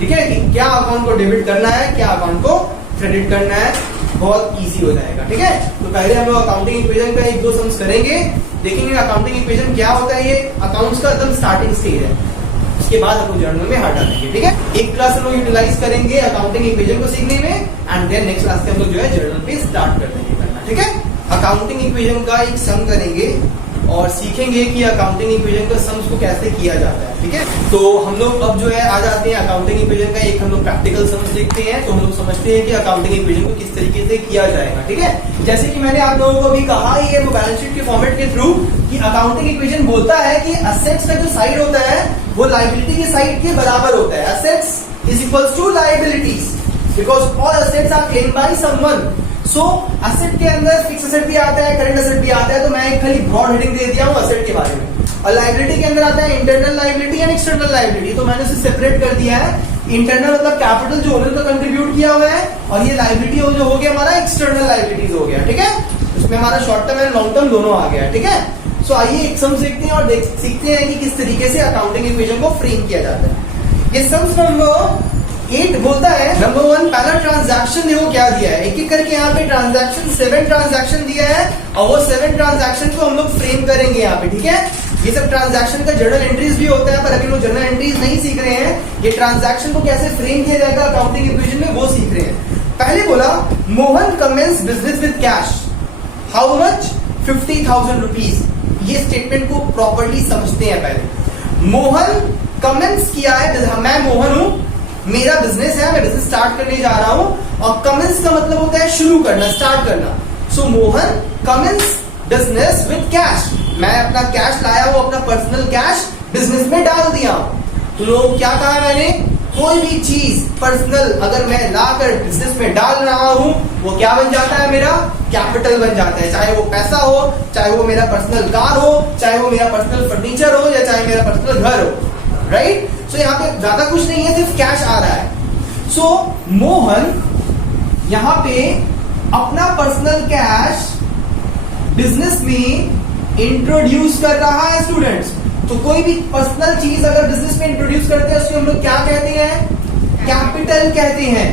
ठीक है कि क्या अकाउंट को डेबिट करना है, क्या अकाउंट को क्रेडिट करना है, बहुत इजी हो जाएगा. ठीक है. तो पहले हम लोग अकाउंटिंग इक्वेशन का एक दो सम्स करेंगे, देखेंगे अकाउंटिंग इक्वेशन क्या होता है. ये अकाउंट्स का एकदम स्टार्टिंग स्टेज है, उसके बाद हम लोग जर्नल में हटा देंगे. ठीक है. एक क्लास हम लोग यूटिलाइज करेंगे अकाउंटिंग इक्वेशन को सीखने में, एंड देन नेक्स्ट क्लास से हम लोग जो है जर्नल पे स्टार्ट कर देंगे करना. ठीक है. अकाउंटिंग इक्वेशन का एक सम करेंगे और सीखेंगे कि अकाउंटिंग इक्वेशन का सम्स को कैसे किया जाता है. ठीक है. तो हम लोग अब जो है आ जाते हैं अकाउंटिंग इक्वेशन का एक हम लोग प्रैक्टिकल सम्स देखते हैं. तो हम लोग समझते हैं कि अकाउंटिंग इक्वेशन को किस तरीके से किया जाएगा. ठीक है. जैसे कि मैंने आप लोगों को अभी कहा ही है वो बैलेंस शीट के फॉर्मेट के थ्रू कि अकाउंटिंग इक्वेशन बोलता है कि असेट्स का जो साइड होता है वो लायबिलिटी के साइड के बराबर होता है. Assets is equals to liabilities because all assets are claimed by someone. So asset के अंदर फिक्स असेट भी आता है, करंट असेट भी आता है. तो मैं एक खाली ब्रॉड हेडिंग दे दिया हूं असेट के बारे में. और लायबिलिटी के अंदर आता है internal liability and external liability. तो मैंने उसे सेपरेट कर दिया है. इंटरनल मतलब कैपिटल जो ओनर ने कंट्रीब्यूट किया हुआ है, और ये लायबिलिटी जो हो गया हमारा एक्सटर्नल लायबिलिटीज हो गया. ठीक है. इसमें हमारा short term and long term दोनों आ गया. ठीक है. सो आइए एक सम देखते हैं और सीखते हैं कि किस तरीके से अकाउंटिंग इक्वेशन को फ्रेम किया जाता है. ये सम्स नंबर 8 बोलता है नंबर 1 पहला ट्रांजैक्शन देखो क्या दिया है. एक एक करके यहाँ पे ट्रांजैक्शन 7 ट्रांजैक्शन दिया है, और वो 7 ट्रांजैक्शन को हम लोग फ्रेम करेंगे यहाँ पे. ठीक है. ये सब ट्रांजैक्शन का जर्नल एंट्रीज भी होता है, पर अभी लोग जर्नल एंट्रीज नहीं सीख रहे हैं. ये ट्रांजैक्शन को कैसे फ्रेम किया जाएगा अकाउंटिंग इक्वेशन में वो सीख रहे हैं. पहले बोला Mohan commences business with cash. How much? 50,000 rupees. ये स्टेटमेंट को प्रॉपर्ली समझते हैं. पहले मोहन कमेंस किया है, मैं मोहन हूं, मेरा बिजनेस है, मैं बिजनेस स्टार्ट करने जा रहा हूं. और कमेंस का मतलब होता है शुरू करना, स्टार्ट करना. So Mohan commences business with cash. मैं अपना कैश लाया हूं, अपना पर्सनल कैश बिजनेस में डाल दिया हूं. तो लोग क्या कहा मैंने, कोई भी चीज पर्सनल अगर मैं लाकर बिजनेस में डाल रहा हूं वो क्या बन जाता है, मेरा कैपिटल बन जाता है. चाहे वो पैसा हो, चाहे वो मेरा पर्सनल कार हो, चाहे वो मेरा पर्सनल फर्नीचर हो, या चाहे मेरा पर्सनल घर हो. राइट. सो यहाँ पे ज्यादा कुछ नहीं है, सिर्फ कैश आ रहा है. सो मोहन यहाँ पे अपना पर्सनल कैश बिजनेस में इंट्रोड्यूस कर रहा है. स्टूडेंट्स, तो कोई भी पर्सनल चीज अगर बिजनेस में इंट्रोड्यूस करते हैं उसको हम लोग क्या कहते हैं, कैपिटल कहते हैं.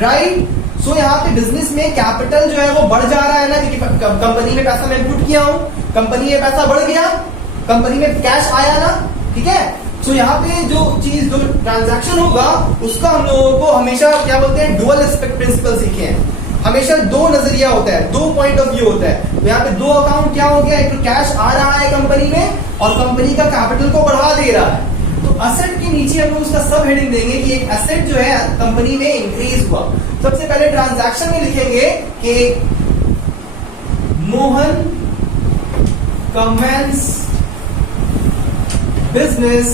राइट. सो यहाँ पे बिजनेस में कैपिटल जो है वो बढ़ जा रहा है ना, क्योंकि कंपनी में पैसा मैं इनपुट किया हूं, कंपनी में पैसा बढ़ गया, कंपनी में कैश आया ना. ठीक है. सो यहाँ पे जो चीज जो ट्रांजैक्शन होगा उसका हम लोगों को हमेशा क्या बोलते हैं, डुअल एस्पेक्ट प्रिंसिपल सीखे हैं. हमेशा दो नजरिया होता है, दो पॉइंट ऑफ व्यू होता है. तो यहाँ पे दो अकाउंट क्या हो गया, एक तो कैश आ रहा है कंपनी में और कंपनी का कैपिटल को बढ़ा दे रहा है. तो असेट के नीचे हम लोग उसका सब हेडिंग देंगे कि एक एसेट जो है कंपनी में इंक्रीज हुआ. सबसे पहले ट्रांजैक्शन में लिखेंगे कि Mohan commences business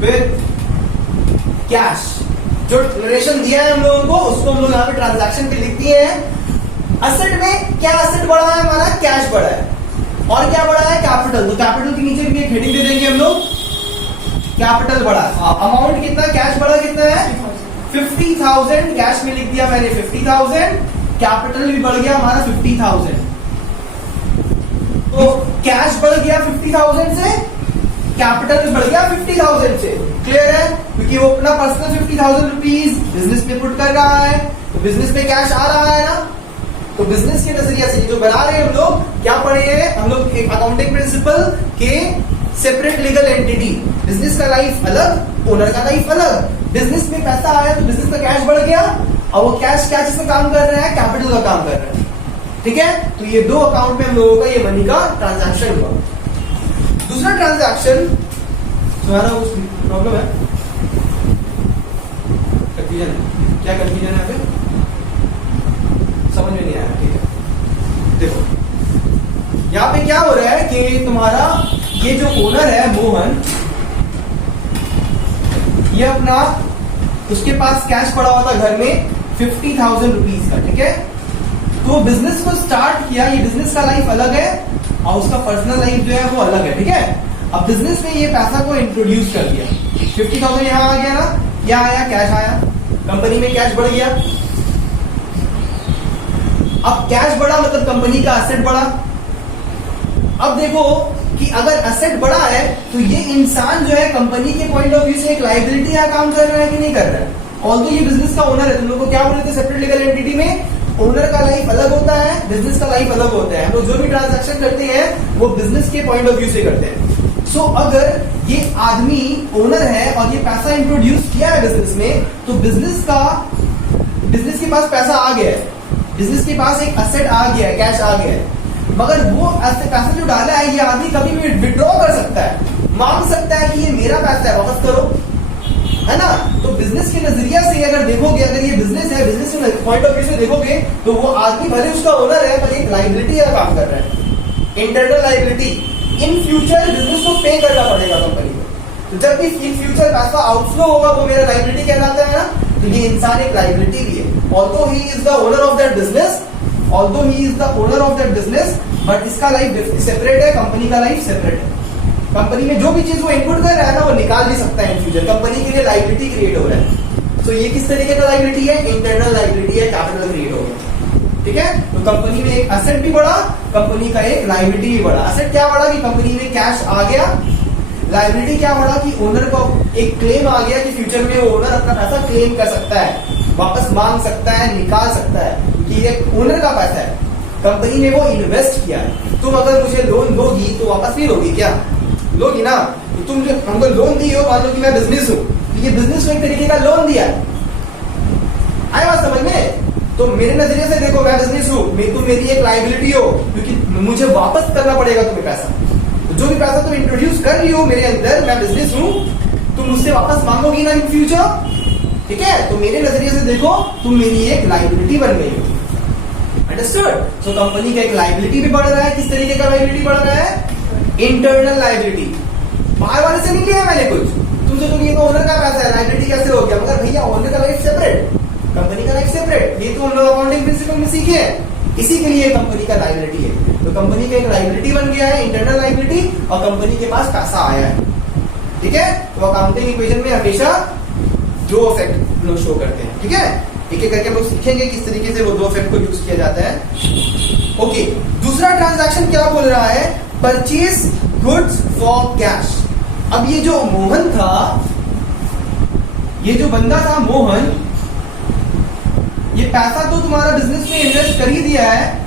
with cash. जो नरेशन दिया है हम लोगों को उसको हम लोग यहाँ पे ट्रांजैक्शन पे लिख दिए हैं. एसेट में क्या एसेट बढ़ा है हमारा? कैश बढ़ा है। और क्या बढ़ा है? कैपिटल। तो कैपिटल के नीचे भी एक हेडिंग दे देंगे हम लोग, कैपिटल बढ़ा। अमाउंट कितना? कैश बढ़ा कितना है? 50,000 कैश में लिख दिया मैंने 50,000, कैपिटल भी बढ़ गया हमारा 50,000। तो कैश बढ़ गया 50,000 से, कैपिटल भी बढ़ गया 50,000 से। क्लियर है? क्योंकि वो अपना पर्सनल 50,000 रुपीज बिजनेस में पुट कर रहा है, तो बिजनेस में कैश आ रहा है ना। तो बिजनेस के नजरिया से जो बना रहे हैं हम लोग, क्या पढ़े हैं हम लोग? एक अकाउंटिंग प्रिंसिपल के सेपरेट लीगल एंटिटी, बिजनेस का लाइफ अलग, ओनर का लाइफ अलग। बिजनेस में पैसा आया तो बिजनेस का कैश बढ़ गया, और वो कैश क्या चीज में काम कर रहा है? कैपिटल का काम कर रहा है। ठीक है? तो ये दो अकाउंट में हम लोगों का ये मनी का ट्रांजैक्शन हुआ। दूसरा ट्रांजैक्शन, तुम्हारा प्रॉब्लम है, कंफ्यूजन है, क्या कंफ्यूजन है? फिर समझ में नहीं आया। ठीक है, देखो यहां पे क्या हो रहा है कि तुम्हारा ये जो ओनर है मोहन, ये अपना उसके पास कैश पड़ा हुआ था घर में 50,000 रुपीज का। ठीक है? तो बिजनेस को स्टार्ट किया, ये बिजनेस का लाइफ अलग है और उसका पर्सनल लाइफ जो है वो अलग है। ठीक है? अब बिजनेस में ये पैसा को इंट्रोड्यूस कर दिया, 50,000 यहां आ गया ना, क्या आया? कैश आया, कंपनी में कैश बढ़ गया। अब कैश बढ़ा मतलब कंपनी का एसेट बढ़ा। अब देखो कि अगर एसेट बढ़ा है तो ये इंसान जो है कंपनी के पॉइंट ऑफ व्यू से एक लायबिलिटी का काम कर रहा है कि नहीं कर रहा है? ऑल्दो ये बिजनेस का ओनर है, तुम लोग को क्या बोले थे सेपरेट लीगल एंटिटी में? ओनर का लाइफ अलग होता है, बिजनेस का लाइफ अलग होता है। हम लोग जो भी ट्रांजैक्शन करते हैं वो बिजनेस के पॉइंट ऑफ व्यू से करते हैं। सो अगर ये आदमी ओनर है और ये पैसा इंट्रोड्यूस किया है बिजनेस में, तो बिजनेस के पास पैसा आ गया है, बिजनेस के पास एक एसेट आ गया है, कैश आ गया है। मगर वो पैसा जो डाला है ये आदमी कभी भी विड्रॉ कर सकता है, मांग सकता है कि ये मेरा पैसा है, वापस करो, है ना। तो बिजनेस के नजरिया से अगर देखोगे, अगर ये बिजनेस है, बिजनेस के पॉइंट ऑफ व्यू से देखोगे, तो वो आदमी भले उसका ओनर है पर एक लायबिलिटी का काम कर रहा है, internal liability. In future business को पे करना पड़ेगा कंपनी को। तो जब भी इन फ्यूचर पैसा आउटफ्लो होगा वो मेरा लायबिलिटी कहलाता है ना। तो ये इंसान एक लायबिलिटी भी है, although he is the owner of that business, although he is the owner of that business, but इसका लाइफ सेपरेट है, कंपनी का लाइफ सेपरेट है। कंपनी में जो भी चीज वो इनपुट कर रहा है ना वो निकाल भी सकता है इन फ्यूचर, कंपनी के लिए लायबिलिटी क्रिएट हो रहा है। तो ये किस तरीके का लायबिलिटी है? इंटरनल लायबिलिटी है, कैपिटल क्रिएट हो गया। ठीक है? तो कंपनी में एक एसेट भी बढ़ा, कंपनी का एक लायबिलिटी भी बढ़ा। एसेट क्या बढ़ा कि कंपनी में कैश आ गया, लायबिलिटी क्या बढ़ा कि ओनर को एक क्लेम आ गया कि फ्यूचर में वो ओनर अपना पैसा क्लेम कर सकता है, वापस मांग सकता है, निकाल सकता है, कि ये ओनर का पैसा है, कंपनी ने वो इन्वेस्ट किया है। तुम अगर मुझे लोन दोगी तो वापस नहीं लोगी क्या? लोगी ना। तो तुम जो हमको लोन दी हो, मान लो कि मैं बिजनेस हूं, तो ये बिजनेस में एक तरीके का लोन दिया है, आए बात समझ में? तो मेरे नजरिए से देखो, मैं बिजनेस हूं, तुम मेरी एक लायबिलिटी हो, क्योंकि मुझे वापस करना पड़ेगा तुम्हें पैसा। तो जो भी पैसा तुम इंट्रोड्यूस कर रही हो मेरे अंदर, मैं बिजनेस हूं, तुम मुझसे वापस मांगोगी ना इन फ्यूचर। ठीक है? तो मेरे नजरिए से देखो, तुम मेरी एक लायबिलिटी बन गई हो। अंडरस्टूड? सो कंपनी का एक लायबिलिटी भी बढ़ रहा है। किस तरीके का लायबिलिटी बढ़ रहा है? Internal liability. बाहर वाले से नहीं लिया मैंने कुछ, तुम सोचोगे ये तो ओनर का पैसा है, लायबिलिटी कैसे हो गया? मगर भैया ओनर का लाइफ सेपरेट, कंपनी का लाइफ सेपरेट। ये तो हम लोग अकाउंटिंग प्रिंसिपल में सीखे हैं, इसी के लिए कंपनी का लायबिलिटी है। तो कंपनी का एक लायबिलिटी बन गया है, इंटरनल लायबिलिटी, और कंपनी के पास पैसा आया है। ठीक है? तो अकाउंटिंग इक्वेशन में हमेशा दो इफेक्ट लोग शो करते हैं। ठीक है? एक एक करके हम लोग सीखेंगे किस तरीके से वो दो इफेक्ट को यूज किया जाता है। ओके, दूसरा ट्रांजैक्शन क्या बोल रहा है? Purchase goods for cash. अब ये जो मोहन था, ये जो बंदा था मोहन, ये पैसा तो तुम्हारा बिजनेस में इन्वेस्ट कर ही दिया है।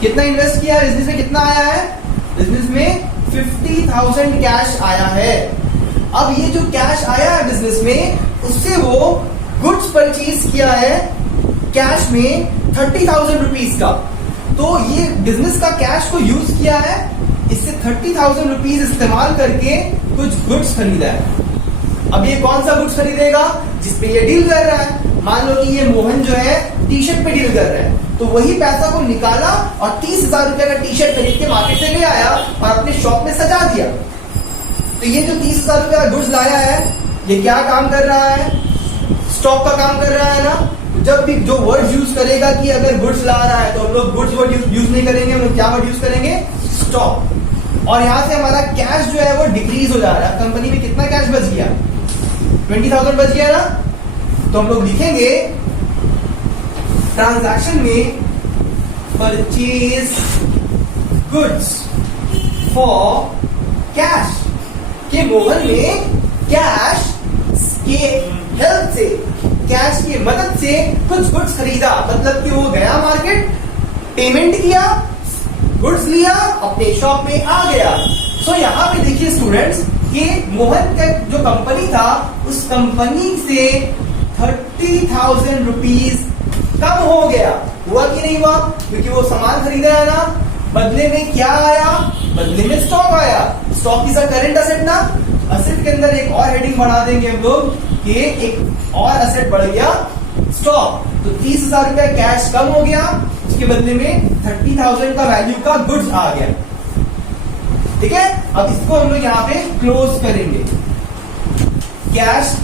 कितना इन्वेस्ट किया है बिजनेस में? कितना आया है बिजनेस में? 50,000 कैश आया है। अब ये जो कैश आया है बिजनेस में, उससे वो गुड्स परचेज किया है कैश में 30,000 रुपीज का। तो ये बिजनेस का कैश को यूज किया है, इससे 30,000 रुपीज इस्तेमाल करके कुछ गुड्स खरीदा है। अब ये कौन सा गुड्स खरीदेगा? जिसपे ये डील कर रहा है। मान लो कि ये मोहन जो है टी शर्ट पे डील कर रहा है, तो वही पैसा को निकाला और 30,000 रुपए का टी शर्ट खरीद के मार्केट से ले आया और अपने शॉप में सजा दिया। तो ये जो 30,000 रुपए का गुड्स लाया है, ये क्या काम कर रहा है? स्टॉक का काम कर रहा है ना। जब भी जो वर्ड यूज करेगा कि अगर गुड्स ला रहा है तो हम लोग गुड्स वर्ड यूज नहीं करेंगे, हम लोग क्या वर्ड यूज करेंगे? स्टॉक। और यहां से हमारा कैश जो है वो डिक्रीज हो जा रहा है। कंपनी में कितना कैश बच गया? 20,000 बच गया ना। तो हम लोग लिखेंगे ट्रांजैक्शन में परचेज गुड्स फॉर कैश के मोहन ने कैश के हेल्प से, कैश की मदद से कुछ गुड्स खरीदा। मतलब कि वो गया मार्केट, पेमेंट किया, गुड्स लिया, अपने शॉप में आ गया। सो यहां पे देखिए स्टूडेंट्स कि मोहन का जो कंपनी था उस कंपनी से 30,000 रुपीज कम हो गया। हुआ कि नहीं हुआ? क्योंकि वो सामान खरीदा है ना। बदले में क्या आया? बदले में स्टॉक आया। Stock is a current asset ना। असेट के अंदर एक और हेडिंग बढ़ा देंगे हम लोग कि एक और असेट बढ़ गया, स्टॉक। तो 30,000 रुपया कैश कम हो गया, उसके बदले में 30,000 का वैल्यू का गुड्स आ गया। ठीक है, अब इसको हम लोग यहाँ पे क्लोज करेंगे। कैश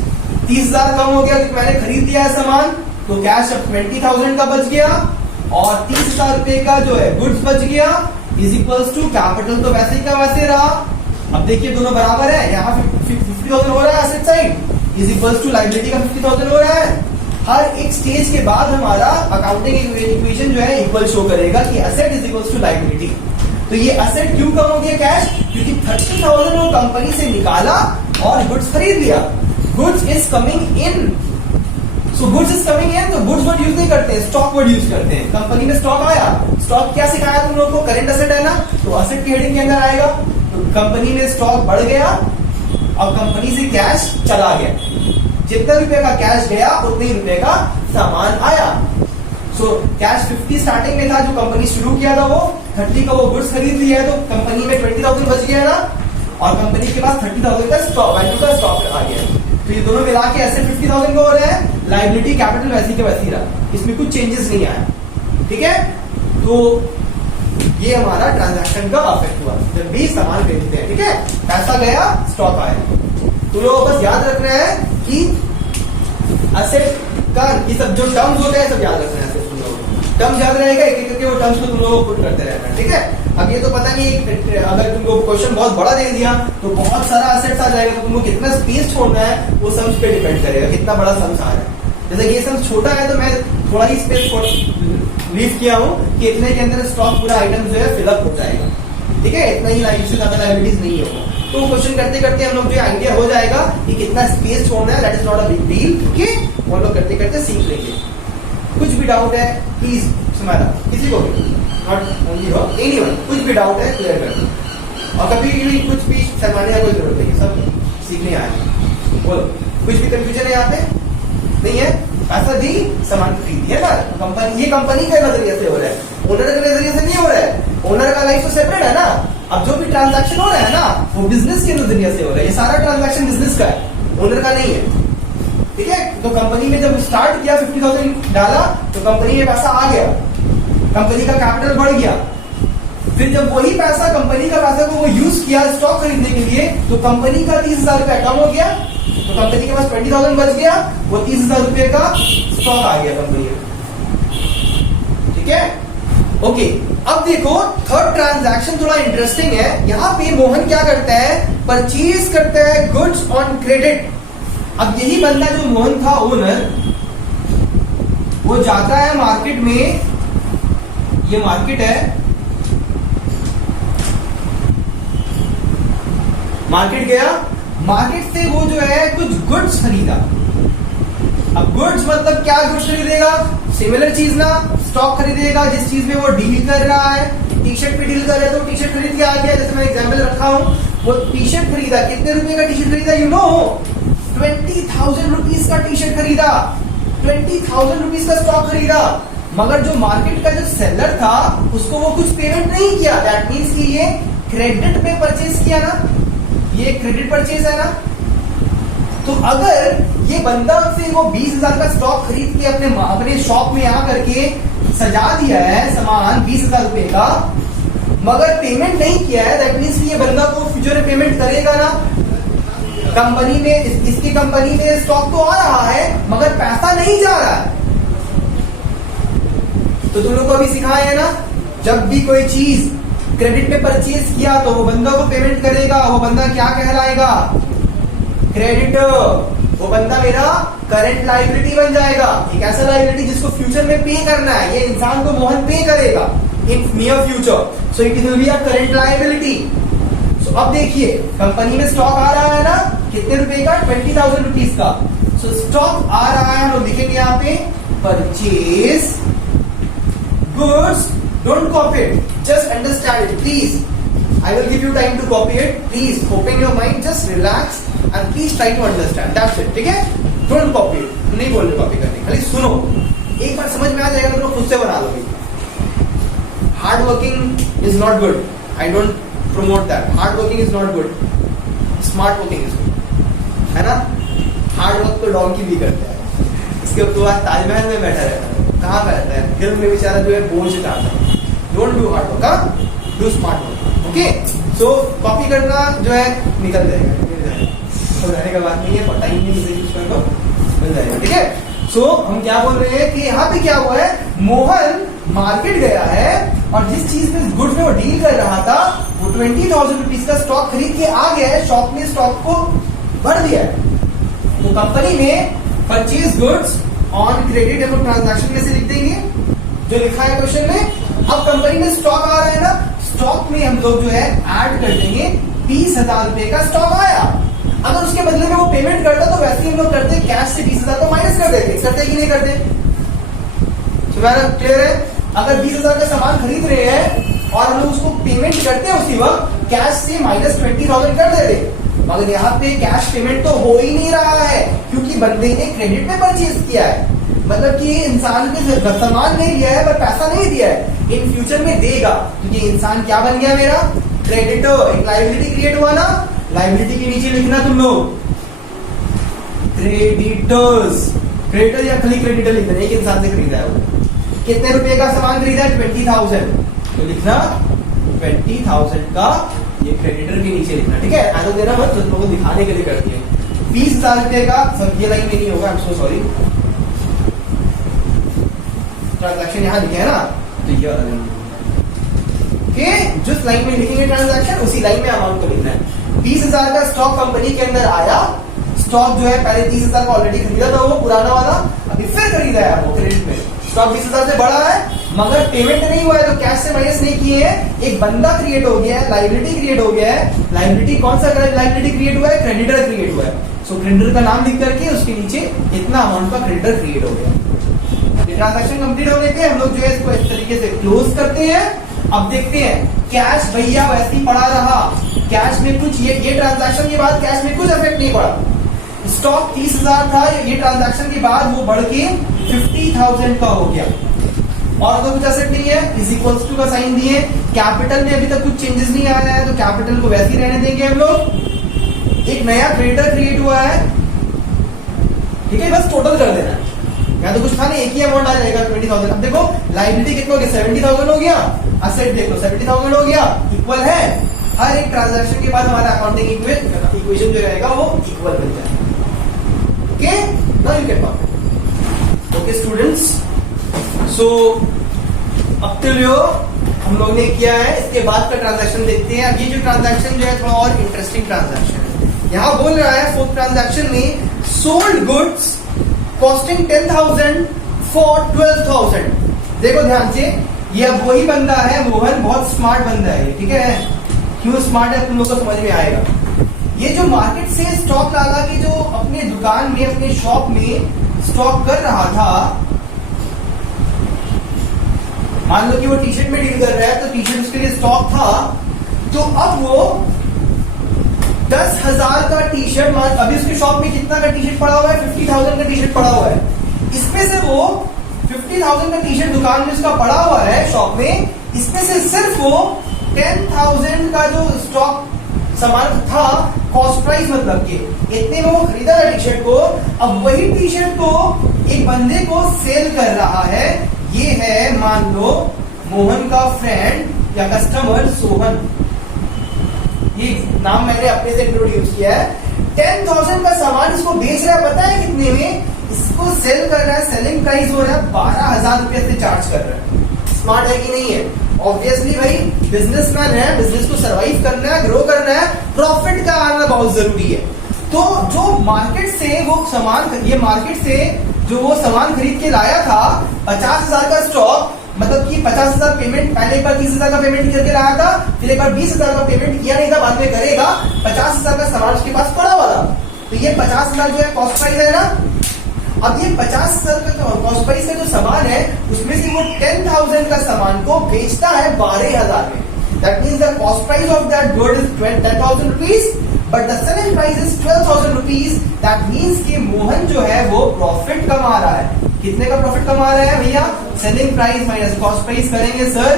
30,000 कम हो गया क्योंकि मैंने खरीद लिया है सामान, तो कैश अब 20,000 का बच गया और 30,000 रुपए का जो है गुड्स बच गया इज इक्वल्स टू कैपिटल तो वैसे ही का वैसे रहा। अब देखिए दोनों बराबर है, यहाँ 50,000 हो रहा है asset side is equals to liability का 50,000 हो रहा है। हर एक स्टेज के बाद हमारा अकाउंटिंग इक्वेशन जो है इक्वल शो करेगा कि asset is equals to liability. तो ये एसेट क्यों कम हो गया कैश? क्योंकि 30,000 वो कंपनी से निकाला और गुड्स खरीद लिया। Goods is coming in, so goods is coming in, तो गुड्स वर्ड यूज नहीं करते, स्टॉक वर्ड यूज करते हैं। कंपनी में स्टॉक आया, स्टॉक क्या सिखाया तुम लोग को? करंट एसेट है ना, तो एसेट की हेडिंग के अंदर आएगा। तो कंपनी में स्टॉक बढ़ गया और कंपनी से कैश चला गया। जितना रुपए का कैश गया उतने ही रुपए का सामान आया। सो कैश 50 स्टार्टिंग में था, जो कंपनी शुरू किया था वो 30 का वो गुड्स खरीद लिया है, तो कंपनी में 20,000 बच गया ना, और कंपनी के पास 30,000 का स्टॉक, वैल्यू का स्टॉक आ गया। तो ये दोनों मिला के ऐसे 50,000 का हो रहा है। लायबिलिटी कैपिटल वैसी के वैसी रहा, इसमें कुछ चेंजेस नहीं आया। ठीक है, तो ये हमारा ट्रांजैक्शन का इफेक्ट हुआ जब भी सामान खरीदते हैं। ठीक है, पैसा गया, स्टॉक आया। तो लोग बस याद रख रहे हैं कि एसेट का ये सब जो टर्म्स होते हैं सब याद रखना है। तुम लोग टर्म्स याद रहेगा, एक एक करके वो टर्म्स को तुम लोग पुट करते रहना है। ठीक है, अब ये तो पता नहीं अगर तुमको क्वेश्चन बहुत बड़ा दे दिया तो बहुत सारा एसेट्स आ जाएगा, तो तुमको कितना स्पेस छोड़ना है वो सम्स पे डिपेंड करेगा, कितना बड़ा सम्स आ रहा है। जैसे ये सम्स छोटा है तो मैं थोड़ा ही स्पेस लीव किया हूँ कि इतने के अंदर स्टॉक पूरा आइटम जो है फिलअप हो जाएगा। ठीक है, इतना ही लाइफ से ज्यादा लाइबिलिटीज नहीं होगा। तो क्वेश्चन करते करते हम लोग जो आइडिया हो जाएगा कि कितना स्पेस छोड़ना है, that is not a big deal. ठीक है, वो लोग करते करते सीख लेंगे। कुछ भी डाउट है प्लीज सुमारा, किसी को भी, नॉट ओनली हो, एनीवन, कुछ भी डाउट है क्लियर कर दो। और कभी भी कुछ भी शर्माने का कोई जरूरत नहीं, सब सीखने आए। बोलो, कुछ भी कंफ्यूजन है यहाँ पे? नहीं है? पैसा दी, सामान खरीद है ना। कंपनी, ये कंपनी के नजरिए से हो रहा है, ओनर के नजरिए से नहीं हो रहा है। ओनर का लाइफ तो सेपरेट है ना। अब जो भी ट्रांजैक्शन हो रहा है ना वो बिजनेस के नजरिए से हो रहा है। ये सारा ट्रांजैक्शन बिजनेस का है, ओनर का नहीं है। ठीक है, तो कंपनी में जब स्टार्ट किया 50,000 डाला तो कंपनी में पैसा आ गया, कंपनी का कैपिटल बढ़ गया। फिर जब वही पैसा, कंपनी का पैसा को वो यूज किया स्टॉक खरीदने के लिए, तो कंपनी का 30,000 रुपया कम हो गया, तो कंपनी के पास 20,000 बच गया, वो 30,000 रुपये का स्टॉक आ गया कंपनी में। ठीक है, ओके। अब देखो थर्ड ट्रांजैक्शन थोड़ा इंटरेस्टिंग है। यहां पे मोहन क्या करता है? परचेज करता है गुड्स ऑन क्रेडिट। अब यही बंदा जो मोहन था ओनर, वो जाता है मार्केट में, ये मार्केट है, मार्केट गया, मार्केट से वो जो है कुछ गुड्स खरीदा। अब गुड्स मतलब क्या गुड्स खरीदेगा? सिमिलर चीज ना, स्टॉक खरीदेगा जिस चीज में वो डील कर रहा है। टी शर्ट पे डील कर रहा है तो टी शर्ट खरीद के आ गया, जैसे मैं एग्जाम्पल रखा हूं। वो टी शर्ट खरीदा, कितने रुपए का टी शर्ट खरीदा? यू नो 20,000 रुपीज का टी शर्ट खरीदा, 20,000 रुपीज का स्टॉक खरीदा। मगर जो मार्केट का जो सेलर था उसको वो कुछ पेमेंट नहीं किया। दैट मीन्स कि ये क्रेडिट पे परचेज किया ना, ये क्रेडिट परचेज है ना। तो अगर ये बंदा से वो 20,000 का स्टॉक खरीद के अपने शॉप में आकर के सजा दिया है सामान 20,000 रुपए का, मगर पेमेंट नहीं किया है, दैट मीन्स ये बंदा को फ्यूचर में पेमेंट करेगा ना। कंपनी में, इसकी कंपनी में स्टॉक तो आ रहा है मगर पैसा नहीं जा रहा है। तो तुम लोग को अभी सिखाया है ना, जब भी कोई चीज क्रेडिट पे परचेज किया तो वो बंदा को पेमेंट करेगा, वो बंदा क्या कहलाएगा? क्रेडिटर। वो बंदा मेरा करंट लायबिलिटी बन जाएगा, एक ऐसा लायबिलिटी जिसको फ्यूचर में पे करना है। ये इंसान को मोहन पे करेगा in near future, so it will be a current liability. So अब देखिए कंपनी में स्टॉक आ रहा है ना, कितने रुपए का? 20,000 रुपीज का। सो स्टॉक आ रहा है, हम लोग लिखेंगे यहाँ पे purchase goods. Don't copy it, just understand it please. I will give you time to copy it. Please open your mind, just relax and please try to understand. That's it. ठीक है? Don't copy it. नहीं बोल रहे copy करने, खाली सुनो। एक बार समझ में आ जाएगा तो खुद से बना लोगे। Hard working is not good. I don't promote that. Hard working is not good. Smart working is good. है ना? Hard work तो डॉन्की भी करता है। इसके बाद ताजमहल में बैठा रहता है, कहाँ का रहता है? दिल में बेचारा जो है बोझ उठाता है। Don't do hard work, हाँ? Do smart work. Okay, so copy करना जो है निकल जाएगा, घबराने का बात नहीं है, टाइम नहीं मिल जाएगा। ठीक है, सो हम क्या बोल रहे हैं कि यहाँ पे क्या हुआ है, मोहन मार्केट गया है और जिस चीज में गुड्स में वो डील कर रहा था वो 20,000 रुपीज का स्टॉक खरीद के आ गया है, शॉप में स्टॉक को भर दिया है। तो कंपनी में परचेज गुड्स ऑन क्रेडिट हम ट्रांजैक्शन में से लिख देंगे जो लिखा है क्वेश्चन में। अब कंपनी में स्टॉक आ रहा है ना, स्टॉक में हम लोग जो है ऐड कर देंगे 20,000 रुपए का स्टॉक आया। अगर उसके बदले में वो पेमेंट करता तो वैसे ही हम लोग करते, कैश से 20,000 को माइनस कर देते, करते कि नहीं करते? क्लियर है? अगर 20,000 का सामान खरीद रहे हैं और हम लोग उसको पेमेंट करते हैं उसी वक्त, कैश से माइनस 20,000 कर देते। मगर यहाँ पे कैश पेमेंट तो हो ही नहीं रहा है क्योंकि बंदे ने क्रेडिट पे परचेज किया है। मतलब कि इंसान के सामान नहीं लिया है पर पैसा नहीं दिया है, इन फ्यूचर में देगा। तो ये इंसान क्या बन गया मेरा? क्रेडिटर। एक लायबिलिटी क्रिएट हुआ ना, लायबिलिटी के नीचे लिखना तुम लोग क्रेडिटर्स। क्रेडिटर या खाली क्रेडिटर लिखना, एक इंसान से खरीदा है वो। कितने रुपए का सामान खरीदा है? 20,000, तो लिखना 20,000 का ये क्रेडिटर के नीचे लिखना। ठीक है, आगे देना मत, तुम लोगों को दिखाने के लिए करती है। 20,000 रुपए का, सब ये लाइन में नहीं होगा, I am so sorry. Transaction यहाँ लिखे है ना, तो ये जिस लाइन में लिखेंगे ट्रांजैक्शन उसी लाइन में अमाउंट को लिखना है। 20,000 का स्टॉक कंपनी के अंदर आया, स्टॉक जो है पहले 30,000 का ऑलरेडी खरीदा था वो पुराना वाला, अभी फिर खरीदा है वो क्रेडिट में। स्टॉक 20,000 से बड़ा है मगर पेमेंट नहीं हुआ है तो कैश से माइनस नहीं किए हैं, एक बंदा क्रिएट हो गया है, लायबिलिटी क्रिएट हो गया है। लायबिलिटी कौन सा लायबिलिटी क्रिएट हुआ है? क्रेडिटर क्रिएट हुआ है। सो क्रेडिटर का नाम लिख करके उसके नीचे इतना अमाउंट का क्रेडिटर क्रिएट हो गया। ट्रांजैक्शन कंप्लीट होने पे हम लोग जो है इसको इस तरीके से क्लोज करते हैं। अब देखते हैं कैश भैया वैसे ही पड़ा रहा, कैश में कुछ ये ट्रांजैक्शन के बाद कैश में कुछ इफेक्ट नहीं पड़ा। स्टॉक 30,000 था, ये ट्रांजैक्शन के बाद वो बढ़ के 50,000 का हो गया और तो कुछ एसेट नहीं है, इज इक्वल्स टू का साइन दिए। कैपिटल में अभी तक कुछ चेंजेस नहीं आया है तो कैपिटल को वैसे ही रहने देंगे हम लोग। एक नया क्रेडिटर क्रिएट हुआ है, ठीक है, बस टोटल कर देना है, या तो कुछ था नहीं, एक ही अमाउंट आ जाएगा 20,000। अब देखो लायबिलिटी कितना हो गया? 70,000 हो गया। असेट देखो 70,000 हो गया, इक्वल है। हर एक ट्रांजैक्शन के बाद हमारा अकाउंटिंग इक्वेशन जो रहेगा वो इक्वल बन जाएगा। Okay, now you can work. Okay students, so अब टिल हम लोग ने किया है, इसके बाद का ट्रांजैक्शन देखते हैं। ये जो ट्रांजैक्शन जो है थोड़ा और इंटरेस्टिंग ट्रांजैक्शन है। यहाँ बोल रहा है फोर्थ ट्रांजैक्शन में सोल्ड गुड्स कॉस्टिंग 10,000 फॉर 12,000। देखो ध्यान से, ये अब वही बंदा है मोहन, बहुत स्मार्ट बंदा है, ठीक है। क्यों स्मार्ट है तुम लोग को समझ में आएगा। ये जो मार्केट से स्टॉक लाला के जो अपने दुकान में अपने शॉप में स्टॉक कर रहा था, मान लो कि वो टी शर्ट में डील कर रहा है तो टी शर्ट उसके लिए स्टॉक था, तो अब वो 10,000 का टी शर्ट, अभी उसके शॉप में कितना का टी शर्ट पड़ा हुआ है? 50,000 का टी शर्ट पड़ा हुआ है। इसमें से वो 50,000 का टी शर्ट दुकान में उसका पड़ा हुआ है शॉप में, इसमें से सिर्फ वो 10,000 का जो स्टॉक सामान था, कॉस्ट प्राइस मतलब के इतने में वो खरीदा है टी शर्ट को। अब वही टी शर्ट को एक बंदे को सेल कर रहा है। ये है मान लो मोहन का फ्रेंड या कस्टमर सोहन, ये नाम मैंने अपने से इंट्रोड्यूस किया है। 10,000 का सामान इसको बेच रहा है, पता है कितने में? इसको सेल कर रहा है, सेलिंग प्राइस हो रहा है 12,000 रुपए से चार्ज कर रहा है। स्मार्ट है कि नहीं है? ऑब्वियसली भाई बिजनेसमैन है, बिजनेस को सर्वाइव करना है, ग्रो करना है, प्रॉफिट का आना बहुत जरूरी है। तो जो मार्केट से वो सामान, ये मार्केट से जो वो सामान खरीद के लाया था 50,000 का स्टॉक, मतलब कि 50,000 पेमेंट, पहले एक बार 30,000 का पेमेंट करके लाया था, फिर एक बार 20,000 का पेमेंट किया नहीं था, बाद में करेगा, 50,000 का सामान उसके पास पड़ा हुआ था। तो ये 50,000 जो है कॉस्ट प्राइस है ना। अब ये 50,000 का कॉस्ट प्राइस का जो सामान है उसमें से वो 10,000 का सामान को बेचता है 12,000 में। That means the cost price of that good is 10,000 rupees, but the selling price is 12,000 rupees. That means कि मोहन जो है वो प्रॉफिट कमा रहा है। कितने का प्रॉफिट कमा रहा है भैया? Selling price minus cost price करेंगे सर,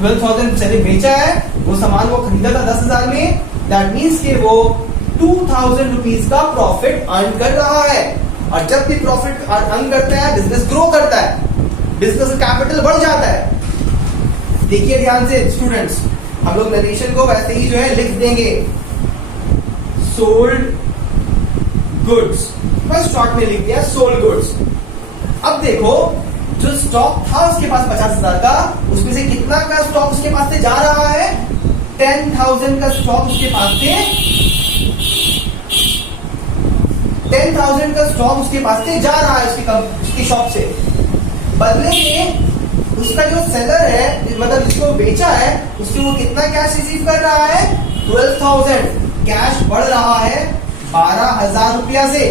12,000 सेलिंग बेचा है, वो सामान वो खरीदा था 10,000 में, दैट मीन्स कि वो 2,000 रुपीज का प्रॉफिट अर्न कर रहा है। और जब भी प्रॉफिट अर्न करता है बिजनेस ग्रो करता है, बिजनेस कैपिटल बढ़ जाता है। देखिए ध्यान से स्टूडेंट्स, हम लोग नरेशन को वैसे ही जो है लिख देंगे, सोल्ड गुड्स, फर्स्ट शॉर्ट में लिख दिया सोल्ड गुड्स। अब देखो जो स्टॉक था उसके पास 50,000 का, उसमें से कितना का स्टॉक उसके पास से जा रहा है? 10,000 का स्टॉक उसके पास से, 10,000 का स्टॉक उसके पास से जा रहा है उसकी शॉप से। बदले में उसका जो सेलर है, मतलब जिसको बेचा है, उससे वो कितना कैश रिसीव कर रहा है? 12,000। कैश बढ़ रहा है 12,000 रुपया से।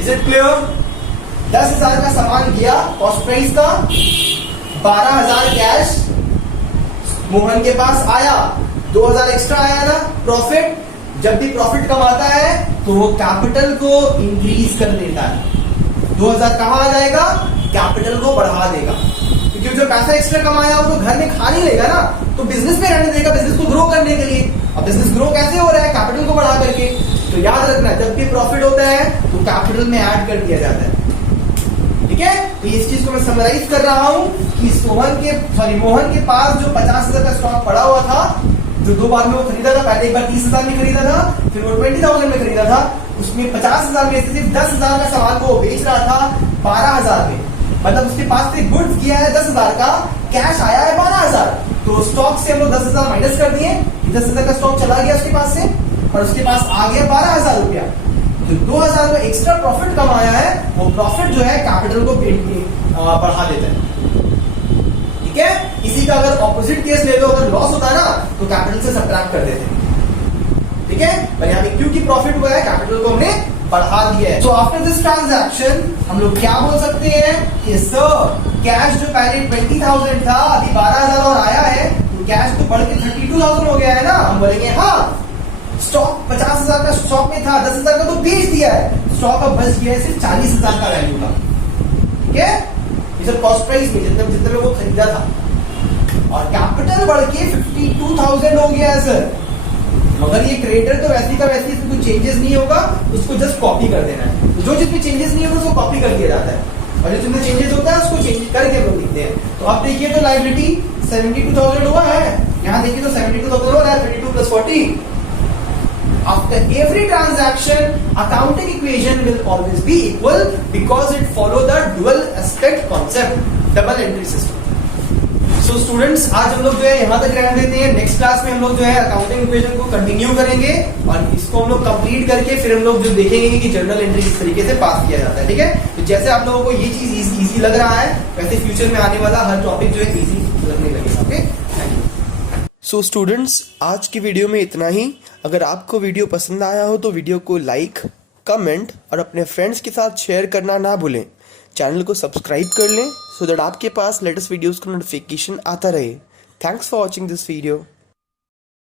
Is it clear? 10,000 का सामान गया कॉस्ट प्राइस का, 12,000 कैश मोहन के पास आया, 2,000 एक्स्ट्रा आया ना प्रॉफिट। जब भी प्रॉफिट कमाता है तो वो कैपिटल को इंक्रीज कर देता है। 2,000 कहां आ जाएगा? कैपिटल को बढ़ा देगा, क्योंकि जो पैसा एक्स्ट्रा कमाया वो तो घर में खा नहीं लेगा ना, तो बिजनेस में रहने देगा, बिजनेस को ग्रो करने के लिए। अब बिजनेस ग्रो कैसे हो रहा है? कैपिटल को बढ़ा करके। तो याद रखना, जब भी प्रॉफिट होता है तो कैपिटल में ऐड कर दिया जाता है। ठीक है, तो इस चीज को मैं समराइज कर रहा हूं कि मोहन के पास जो 50,000 का स्टॉक पड़ा हुआ था, जो 2 बार में वो खरीदा था, पहले एक बार 30,000 में खरीदा था, फिर वो 20,000 में खरीदा था, उसमें 50,000 में से सिर्फ 10,000 का सामान को वो बेच रहा था 12,000 में। मतलब उसके पास से गुड्स गया है 10,000 का, कैश आया है 12,000। तो स्टॉक से हम लोग 10,000 माइनस कर दिए, 10,000 का स्टॉक चला गया उसके पास से, और उसके पास आ गया 12,000 रुपया। जो 2,000 का एक्स्ट्रा प्रॉफिट कमाया है, वो प्रॉफिट जो है कैपिटल को बढ़ा देता है। ठीक है, इसी का अगर ऑपोजिट केस ले लो, अगर लॉस होता है ना तो कैपिटल से सब्ट्रैक्ट कर देते हैं। ठीक है, पर यहाँ पे क्योंकि प्रॉफिट हुआ है, कैपिटल को हमने बढ़ा दिया है। सो आफ्टर दिस ट्रांजैक्शन हम लोग क्या बोल सकते हैं कि सर कैश जो पहले 20,000 था, अभी 12,000 और आया है, तो कैश तो बढ़ के 32,000 हो गया है ना। हम बोलेंगे हाँ, स्टॉक 50,000 का स्टॉक में था, 10,000 का तो बेच दिया है, स्टॉक अब बच गया है सिर्फ 40,000 का वैल्यू का। ठीक है, ये सब कॉस्ट प्राइस में जितने में वो खरीदा था, और कैपिटल बढ़ के 52,000 हो गया है सर। मगर ये क्रेडिटर तो वैसी का वैसी, इसमें कुछ चेंजेस नहीं होगा, उसको जस्ट कॉपी कर देना है। तो जो जिसमें चेंजेस नहीं होगा उसको कॉपी कर दिया जाता है, और जो जिसमें चेंजेस होता है उसको चेंज करके हम लोग लिखते हैं। तो अब देखिए तो लायबिलिटी 72,000 हुआ है, यहाँ देखिए तो 72,000 हो रहा है, 32 + 40। After every transaction, accounting equation will always be equal because it follow the dual aspect concept, double entry system. So students, आज हम लोग जो है यहाँ तक रहने देते हैं। नेक्स्ट क्लास में हम लोग जो है अकाउंटिंग इक्वेशन को कंटिन्यू करेंगे, और इसको हम लोग कंप्लीट करके फिर हम लोग जो देखेंगे कि जर्नल एंट्री किस तरीके से पास किया जाता है। ठीक है, तो जैसे आप लोगों को ये चीज इजी लग रहा है, वैसे फ्यूचर में आने वाला हर टॉपिक जो है इजी लगने लगेगा। Okay, thank you. So students, आज की वीडियो में इतना ही। अगर आपको वीडियो पसंद आया हो तो वीडियो को लाइक, कमेंट और अपने फ्रेंड्स के साथ शेयर करना ना भूलें। चैनल को सब्सक्राइब कर लें सो दैट आपके पास लेटेस्ट वीडियोस का नोटिफिकेशन आता रहे। Thanks for watching this video.